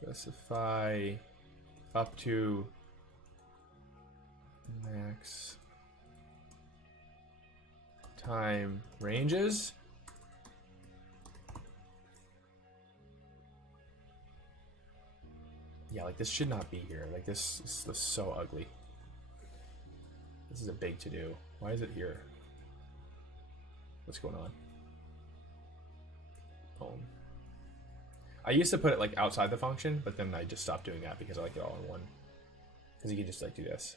specify up to max time ranges. Yeah, like this should not be here. Like this looks so ugly. This is a big to do. Why is it here? What's going on? Home. I used to put it like outside the function, but then I just stopped doing that because I like it all in one. Because you can just like do this.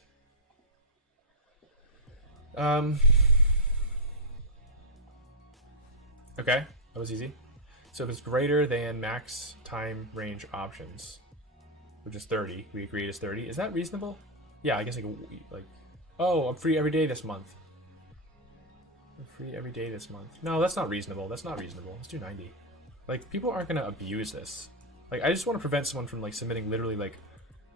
Okay, that was easy. So if it's greater than max time range options, which is 30, we agreed it's 30. Is that reasonable? Yeah, I guess like, oh, I'm free every day this month. Free every day this month. No, that's not reasonable. That's not reasonable. Let's do 90. Like, people aren't gonna abuse this. Like, I just want to prevent someone from like submitting literally like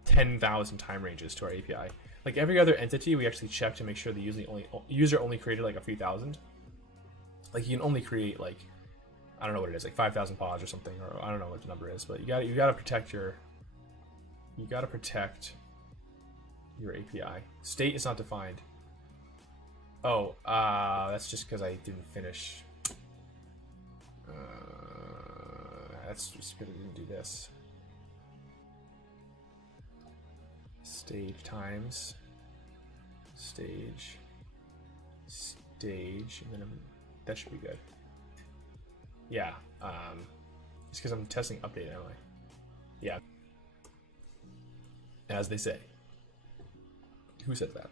10,000 time ranges to our API. Like every other entity, we actually check to make sure the user only created like a few thousand. Like you can only create like, I don't know what it is, like 5,000 pods or something, or I don't know what the number is, but you gotta protect your API. State is not defined. Oh, that's just because I didn't finish. That's just because I didn't do this. Stage times. Stage. And then that should be good. Yeah. It's because I'm testing update anyway. Yeah. As they say. Who said that?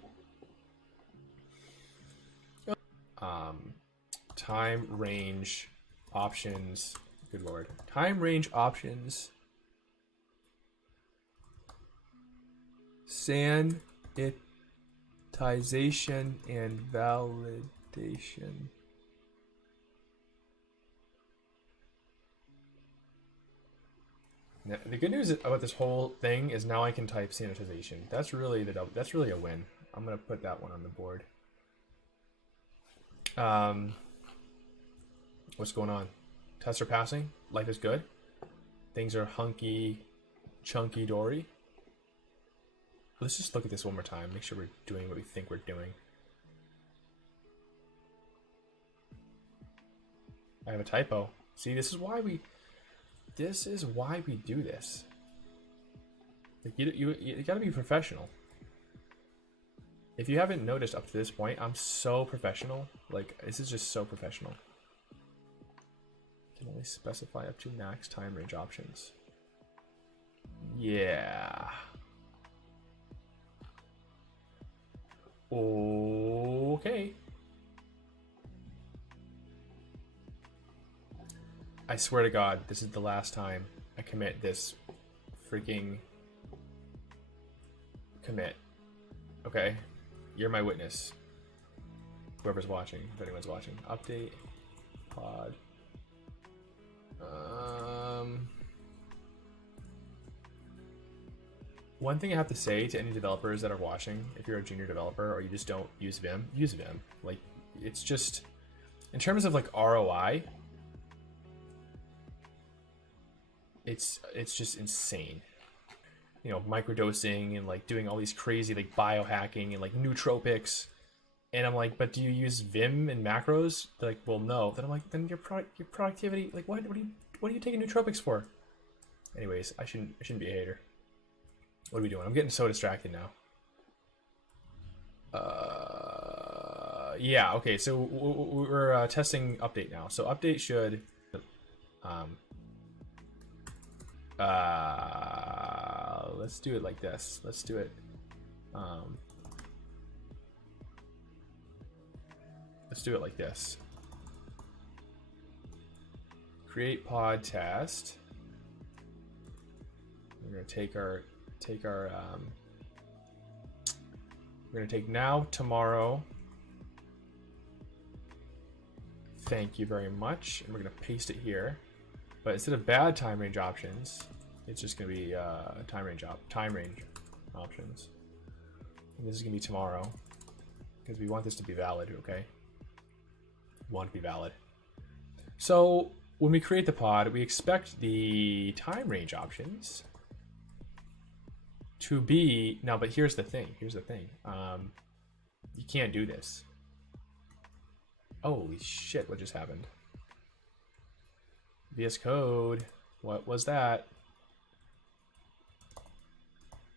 Time range options. Good lord. Time range options. Sanitization and validation. Now, the good news about this whole thing is now I can type sanitization. That's really a win. I'm gonna put that one on the board. What's going on? Tests are passing. Life is good. Things are hunky, chunky dory. Let's just look at this one more time. Make sure we're doing what we think we're doing. I have a typo. See, this is why we do this. Like you gotta be professional. If you haven't noticed up to this point, I'm so professional. Like, this is just so professional. Can only specify up to max time range options. Yeah. Okay. I swear to God, this is the last time I commit this freaking commit. Okay? You're my witness. Whoever's watching, if anyone's watching. Update. Pod. One thing I have to say to any developers that are watching, if you're a junior developer or you just don't use Vim, use Vim. Like, it's just, in terms of like ROI, it's just insane. You know, microdosing and like doing all these crazy like biohacking and like nootropics. And I'm like, but do you use Vim and macros? They're like, well, no. Then I'm like, then your productivity, like what are you taking nootropics for? Anyways, I shouldn't be a hater. What are we doing? I'm getting so distracted now. Yeah, okay, so we're testing update now. So update should let's do it like this. Let's do it like this. Create pod test. We're gonna take our we're gonna take now, tomorrow. Thank you very much. And we're gonna paste it here. But instead of bad time range options, it's just gonna be time range options. And this is gonna be tomorrow because we want this to be valid. Okay, we want it to be valid. So when we create the pod, we expect the time range options to be now. But here's the thing. You can't do this. Holy shit! What just happened? VS Code. What was that?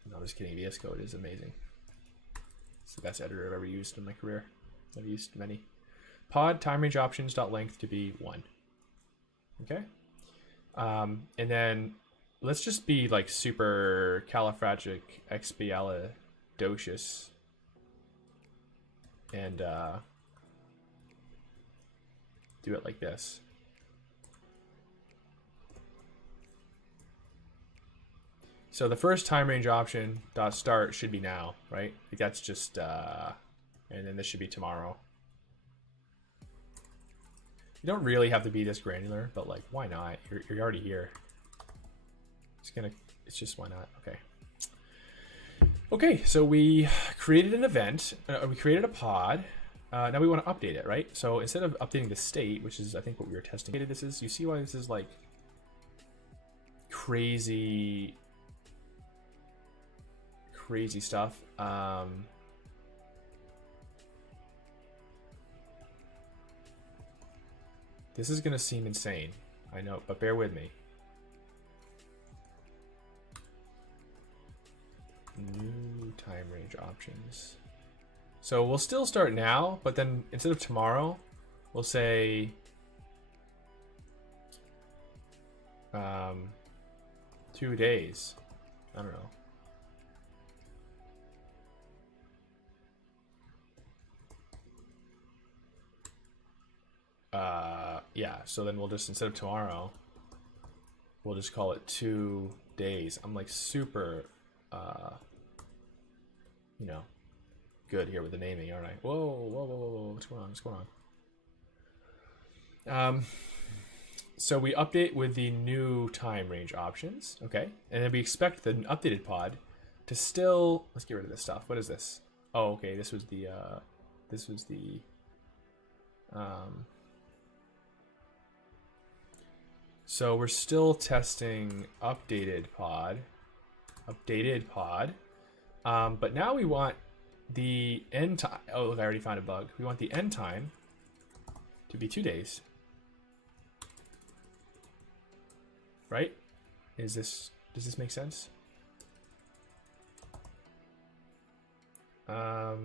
No, I'm just kidding. VS Code is amazing. It's the best editor I've ever used in my career. I've used many. Pod time range options dot length to be 1. Okay. And then let's just be like super califragilisticexpialidocious and do it like this. So the first time range option dot start should be now, right? Like that's just and then this should be tomorrow. You don't really have to be this granular, but like, why not? You're already here. It's just why not? Okay. Okay, so we created an event. We created a pod. Now we want to update it, right? So instead of updating the state, which is I think what we were testing, this is, you see why this is like crazy stuff. This is gonna seem insane, I know, but bear with me. New time range options. So we'll still start now, but then instead of tomorrow, we'll say 2 days. I don't know. Yeah, so then we'll just, instead of tomorrow, we'll just call it 2 days. I'm like super, you know, good here with the naming, aren't I? Whoa, what's going on? So we update with the new time range options, okay? And then we expect the updated pod to still, let's get rid of this stuff. What is this? Oh, okay, this was the, so we're still testing updated pod, but now we want the end time. Oh, look, I already found a bug. We want the end time to be 2 days, right? Does this make sense? I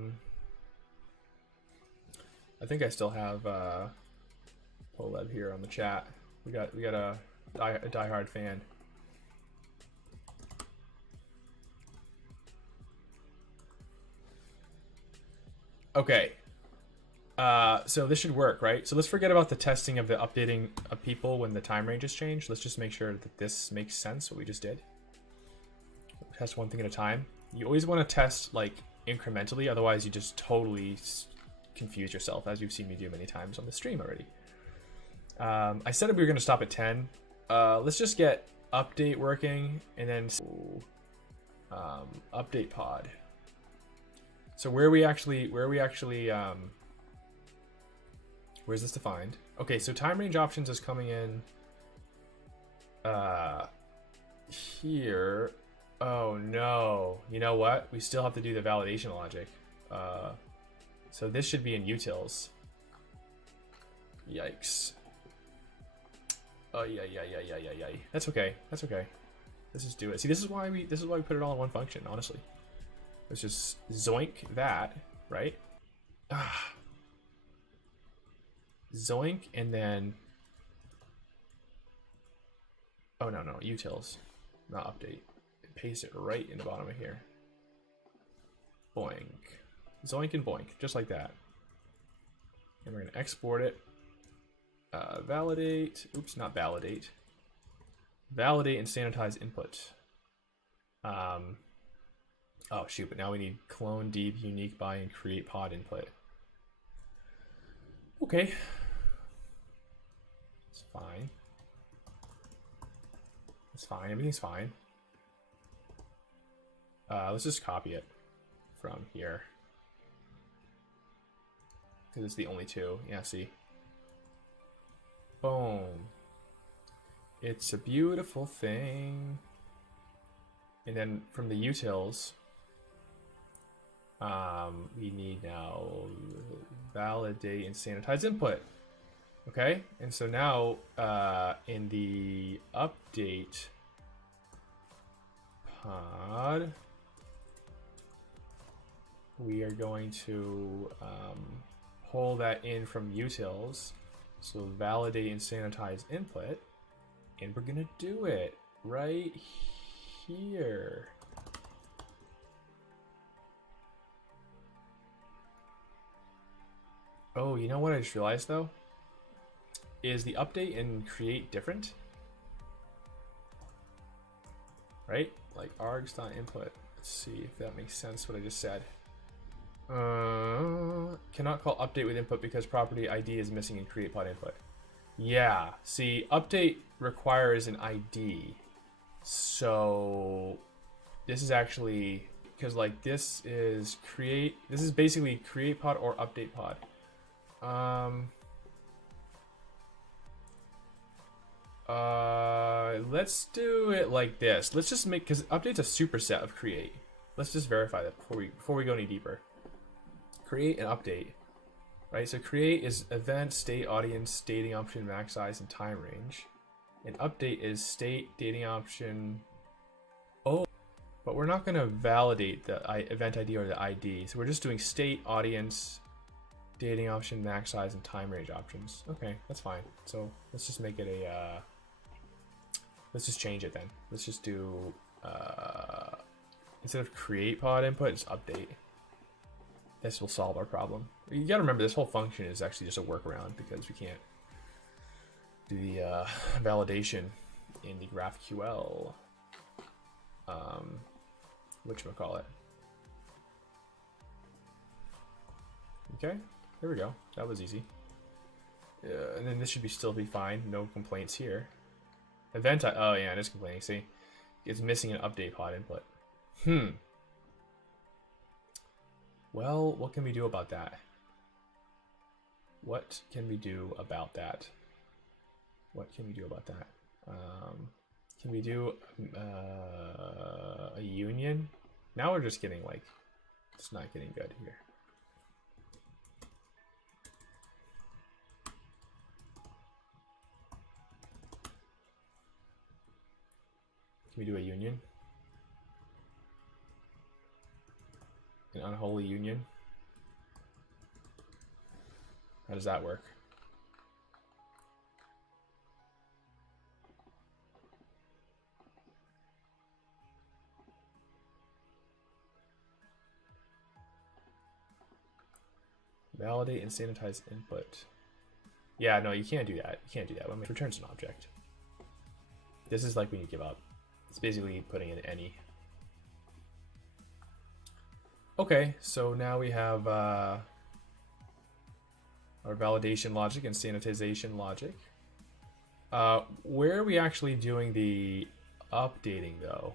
think I still have Poleb here on the chat. We got a diehard fan. Okay. So this should work, right? So let's forget about the testing of the updating of people when the time range is changed. Let's just make sure that this makes sense, what we just did. Test one thing at a time. You always want to test like incrementally, otherwise you just totally confuse yourself, as you've seen me do many times on the stream already. I said we were going to stop at 10. Let's just get update working, and then update pod. So where's this defined? Okay, so time range options is coming in here. Oh no, you know what? We still have to do the validation logic. So this should be in utils. Yikes. Oh yeah. That's okay. Let's just do it. See, this is why we put it all in one function, honestly. Let's just zoink that, right? Zoink, and then oh no, utils, not update. Paste it right in the bottom of here. Boink. Zoink and boink, just like that. And we're gonna export it. Validate. Oops, not validate. Validate and sanitize input. Oh shoot, but now we need clone deep unique by and create pod input. Okay. It's fine. It's fine. Everything's fine. Let's just copy it from here. Because it's the only two. Yeah, see? Boom. It's a beautiful thing. And then from the utils, we need now validate and sanitize input. Okay, and so now in the update pod, we are going to pull that in from utils. So validate and sanitize input, and we're gonna do it right here. Oh, you know what I just realized though? Is the update and create different? Right? Like args.input. Let's see if that makes sense what I just said. Cannot call update with input because property ID is missing in create pod input. Yeah, see, update requires an ID. So this is actually, because like this is basically create pod or update pod. Let's do it like this. Let's just make, because update's a superset of create. Let's just verify that before we go any deeper. Create and update, right? So create is event, state, audience, dating option, max size, and time range. And update is state, dating option. Oh, but we're not going to validate the event ID or the ID. So we're just doing state, audience, dating option, max size, and time range options. Okay, that's fine. So let's just make it a, let's just change it then. Let's just do, instead of create pod input, it's update. This will solve our problem. You gotta remember, this whole function is actually just a workaround because we can't do the validation in the GraphQL. Whatchamacallit. Okay, there we go. That was easy. And then this should still be fine. No complaints here. Event, oh yeah, it is complaining. See, it's missing an update pod input. Well, what can we do about that? What can we do about that? What can we do about that? Can we do a union? Now we're just getting like, it's not getting good here. Can we do a union? An unholy union? How does that work? Validate and sanitize input. Yeah, no, you can't do that. You can't do that when it returns an object. This is like when you give up. It's basically putting in any. Okay, so now we have our validation logic and sanitization logic. Where are we actually doing the updating though?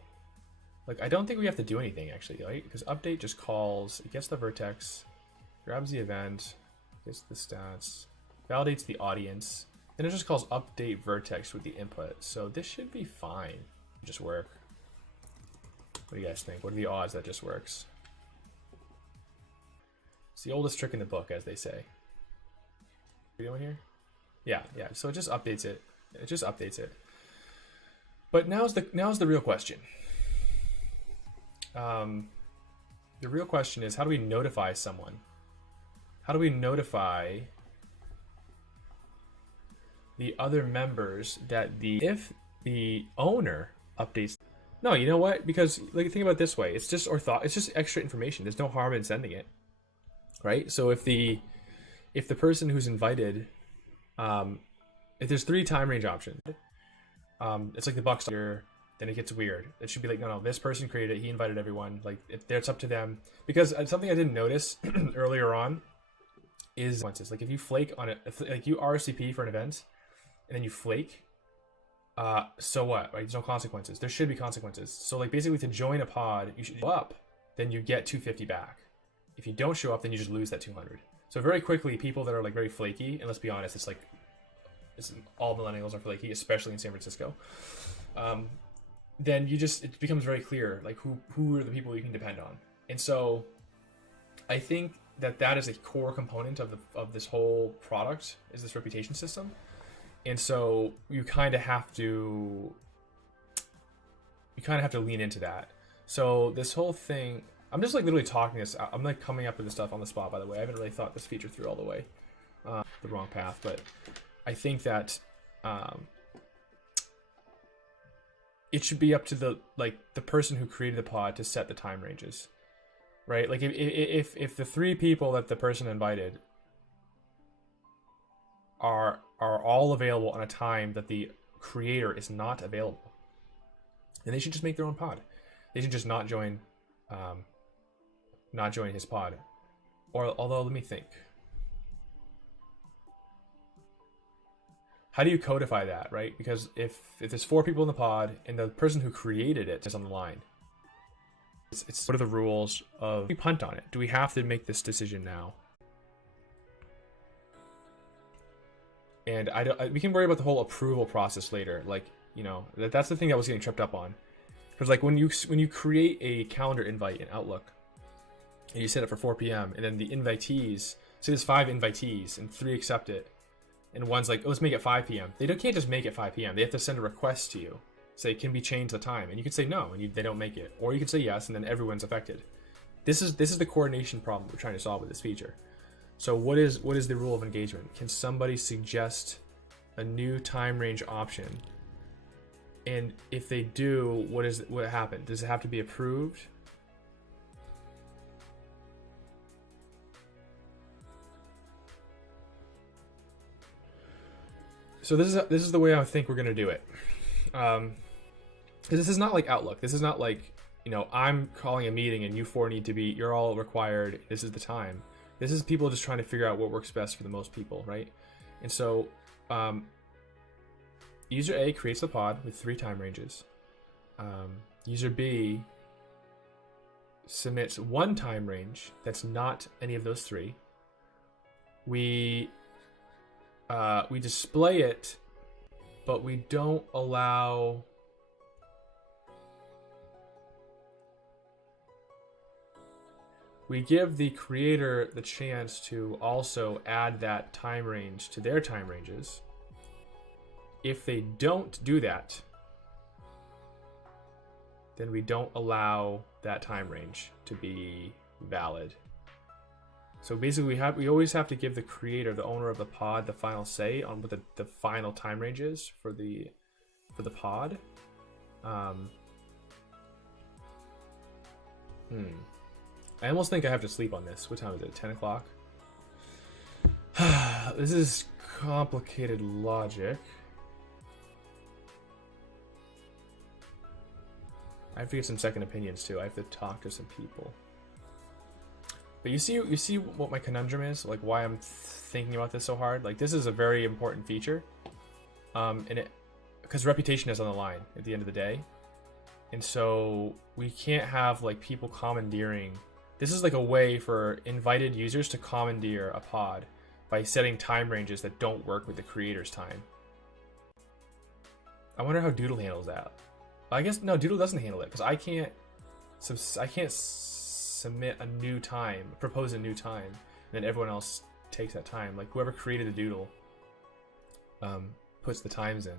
Like, I don't think we have to do anything actually, right? Because update just calls, it gets the vertex, grabs the event, gets the stats, validates the audience, and it just calls update vertex with the input. So this should be fine. Just work. What do you guys think? What are the odds that just works? It's the oldest trick in the book, as they say. What are you doing here? Yeah. So it just updates it. It just updates it. But now's the real question. The real question is, how do we notify someone? How do we notify the other members that if the owner updates? No, you know what? Because like, think about it this way. It's just it's just extra information. There's no harm in sending it. Right? So if the person who's invited, if there's 3 time range options, it's like the buck here, then it gets weird. It should be like, no, this person created it, he invited everyone. Like, it's up to them. Because something I didn't notice earlier on is like, if you flake on it, like you RSVP for an event and then you flake, so what? Right? There's no consequences. There should be consequences. So like, basically, to join a pod, you should go up, then you get 250 back. If you don't show up, then you just lose that 200. So very quickly, people that are like very flaky, and let's be honest, it's all millennials are flaky, especially in San Francisco. Then it becomes very clear like who are the people you can depend on. And so I think that is a core component of this whole product, is this reputation system. And so you kind of have to lean into that. So this whole thing, I'm just like literally talking this out. I'm like coming up with this stuff on the spot, by the way. I haven't really thought this feature through all the way, the wrong path. But I think that it should be up to the person who created the pod to set the time ranges, right? Like if the 3 people that the person invited are all available on a time that the creator is not available, then they should just make their own pod. They should just not join his pod. Or although, let me think. how do you codify that, right? Because if there's 4 people in the pod and the person who created it is on the line, it's what are the rules of, we punt on it? Do we have to make this decision now? And we can worry about the whole approval process later. Like, you know, that's the thing that was getting tripped up on. Because like when you create a calendar invite in Outlook and you set it for 4 p.m. and then the invitees, say there's 5 invitees and 3 accept it, and one's like, oh, let's make it 5 p.m. They can't just make it 5 p.m. They have to send a request to you. Say, can we change the time? And you can say no, and they don't make it. Or you can say yes, and then everyone's affected. This is the coordination problem we're trying to solve with this feature. So what is the rule of engagement? Can somebody suggest a new time range option? And if they do, what happened? Does it have to be approved? So this is the way I think we're gonna do it. This is not like Outlook. This is not like, you know, I'm calling a meeting and you 4 need to be, you're all required, this is the time. This is people just trying to figure out what works best for the most people, right? And so user A creates the pod with 3 time ranges. User B submits 1 time range that's not any of those 3. We display it, but we don't allow we give the creator the chance to also add that time range to their time ranges. If they don't do that, then we don't allow that time range to be valid. So basically we always have to give the creator, the owner of the pod, the final say on what the final time range is for the pod. I almost think I have to sleep on this. What time is it? 10 o'clock? This is complicated logic. I have to get some second opinions too. I have to talk to some people. But you see what my conundrum is? Like why I'm thinking about this so hard? Like this is a very important feature. Because reputation is on the line at the end of the day. And so we can't have like people commandeering. This is like a way for invited users to commandeer a pod by setting time ranges that don't work with the creator's time. I wonder how Doodle handles that. I guess no, Doodle doesn't handle it because I can't submit a new time, propose a new time, and then everyone else takes that time. Like whoever created the Doodle puts the times in.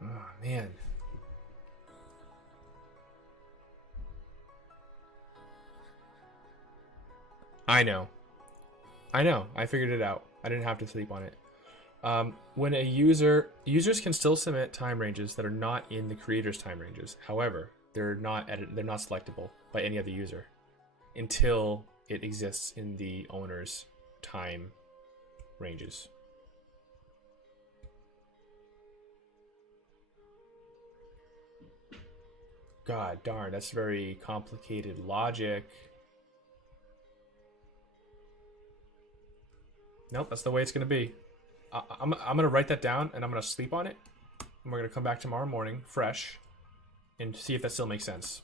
Oh man. I know. I figured it out. I didn't have to sleep on it. When users can still submit time ranges that are not in the creator's time ranges. However, they're not selectable by any other user until it exists in the owner's time ranges. God darn, that's very complicated logic. Nope, that's the way it's going to be. I'm going to write that down and I'm going to sleep on it. And we're going to come back tomorrow morning, fresh, and see if that still makes sense.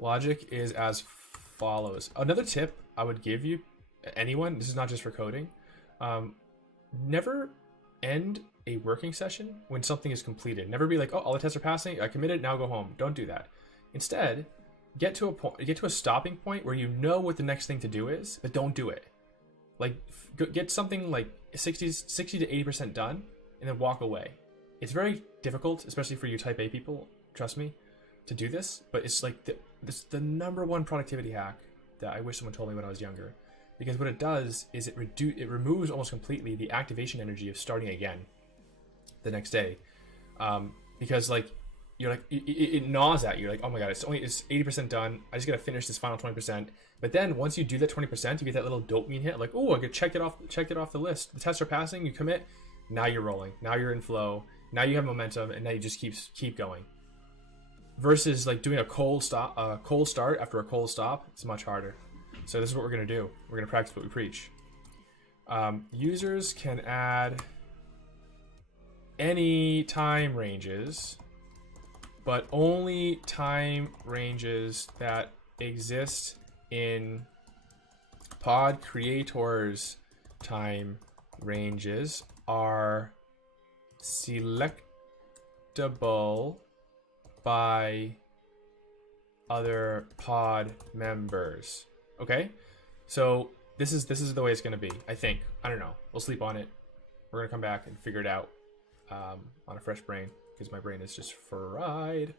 Logic is as follows. Another tip I would give you, anyone, this is not just for coding, never end a working session when something is completed. Never be like, oh, all the tests are passing, I committed, now go home. Don't do that. Instead, get to a stopping point where you know what the next thing to do is, but don't do it. Like, get something like 60 to 80% done, and then walk away. It's very difficult, especially for you type A people, trust me, to do this. But it's like the number one productivity hack that I wish someone told me when I was younger. Because what it does is it removes almost completely the activation energy of starting again the next day. Because like you're like it gnaws at you. You're like, oh my god, it's 80% done. I just gotta finish this final 20%. But then once you do that 20%, you get that little dopamine hit. Like, oh, I could check it off the list. The tests are passing. You commit. Now you're rolling. Now you're in flow. Now you have momentum, and now you just keep going. Versus like doing a cold start after a cold stop. It's much harder. So this is what we're gonna do. We're gonna practice what we preach. Users can add any time ranges, but only time ranges that exist in pod creators' time ranges are selectable by other pod members. Okay, so this is the way it's gonna be. I think. I don't know. We'll sleep on it. We're gonna come back and figure it out on a fresh brain, because my brain is just fried.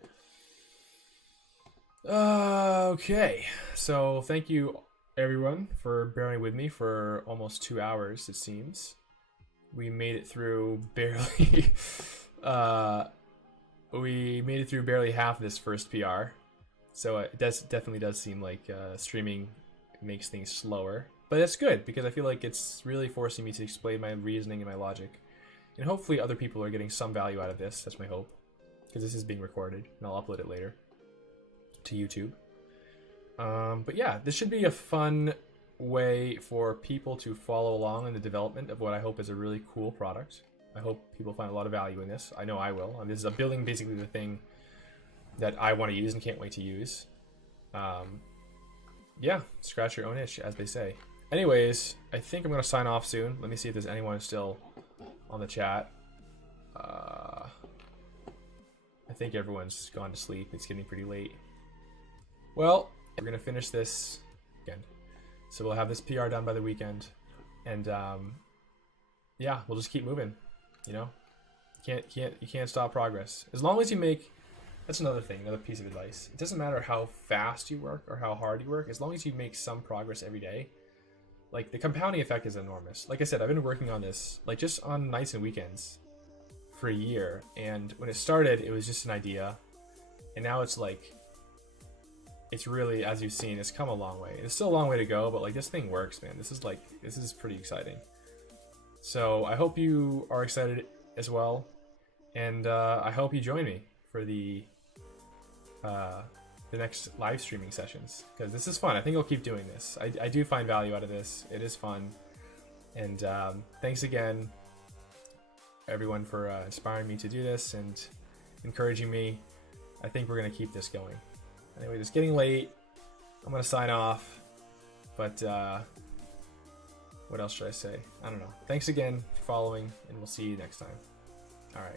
Okay, so thank you everyone for bearing with me for almost 2 hours. It seems we made it through barely. We made it through barely half this first PR, so it definitely does seem like streaming makes things slower, but that's good because I feel like it's really forcing me to explain my reasoning and my logic, and hopefully other people are getting some value out of this. That's my hope, because this is being recorded and I'll upload it later to YouTube. But yeah, this should be a fun way for people to follow along in the development of what I hope is a really cool product. I hope people find a lot of value in this. I know I will. I mean, this is building basically the thing that I want to use and can't wait to use. Yeah, scratch your own itch, as they say. Anyways, I think I'm going to sign off soon. Let me see if there's anyone still on the chat. I think everyone's gone to sleep. It's getting pretty late. Well, we're going to finish this weekend. So we'll have this PR done by the weekend. And yeah, we'll just keep moving. You know? You can't stop progress. As long as you make... That's another thing, another piece of advice. It doesn't matter how fast you work or how hard you work, as long as you make some progress every day. Like, the compounding effect is enormous. Like I said, I've been working on this, like, just on nights and weekends for a year. And when it started, it was just an idea. And now it's like... It's really, as you've seen, it's come a long way. It's still a long way to go, but like, this thing works, man. This is pretty exciting. So I hope you are excited as well. And I hope you join me for the next live streaming sessions, because this is fun. I think I'll keep doing this. I do find value out of this. It is fun. And thanks again, everyone, for inspiring me to do this and encouraging me. I think we're going to keep this going. Anyway, it's getting late. I'm going to sign off. But what else should I say? I don't know. Thanks again for following, and we'll see you next time. All right.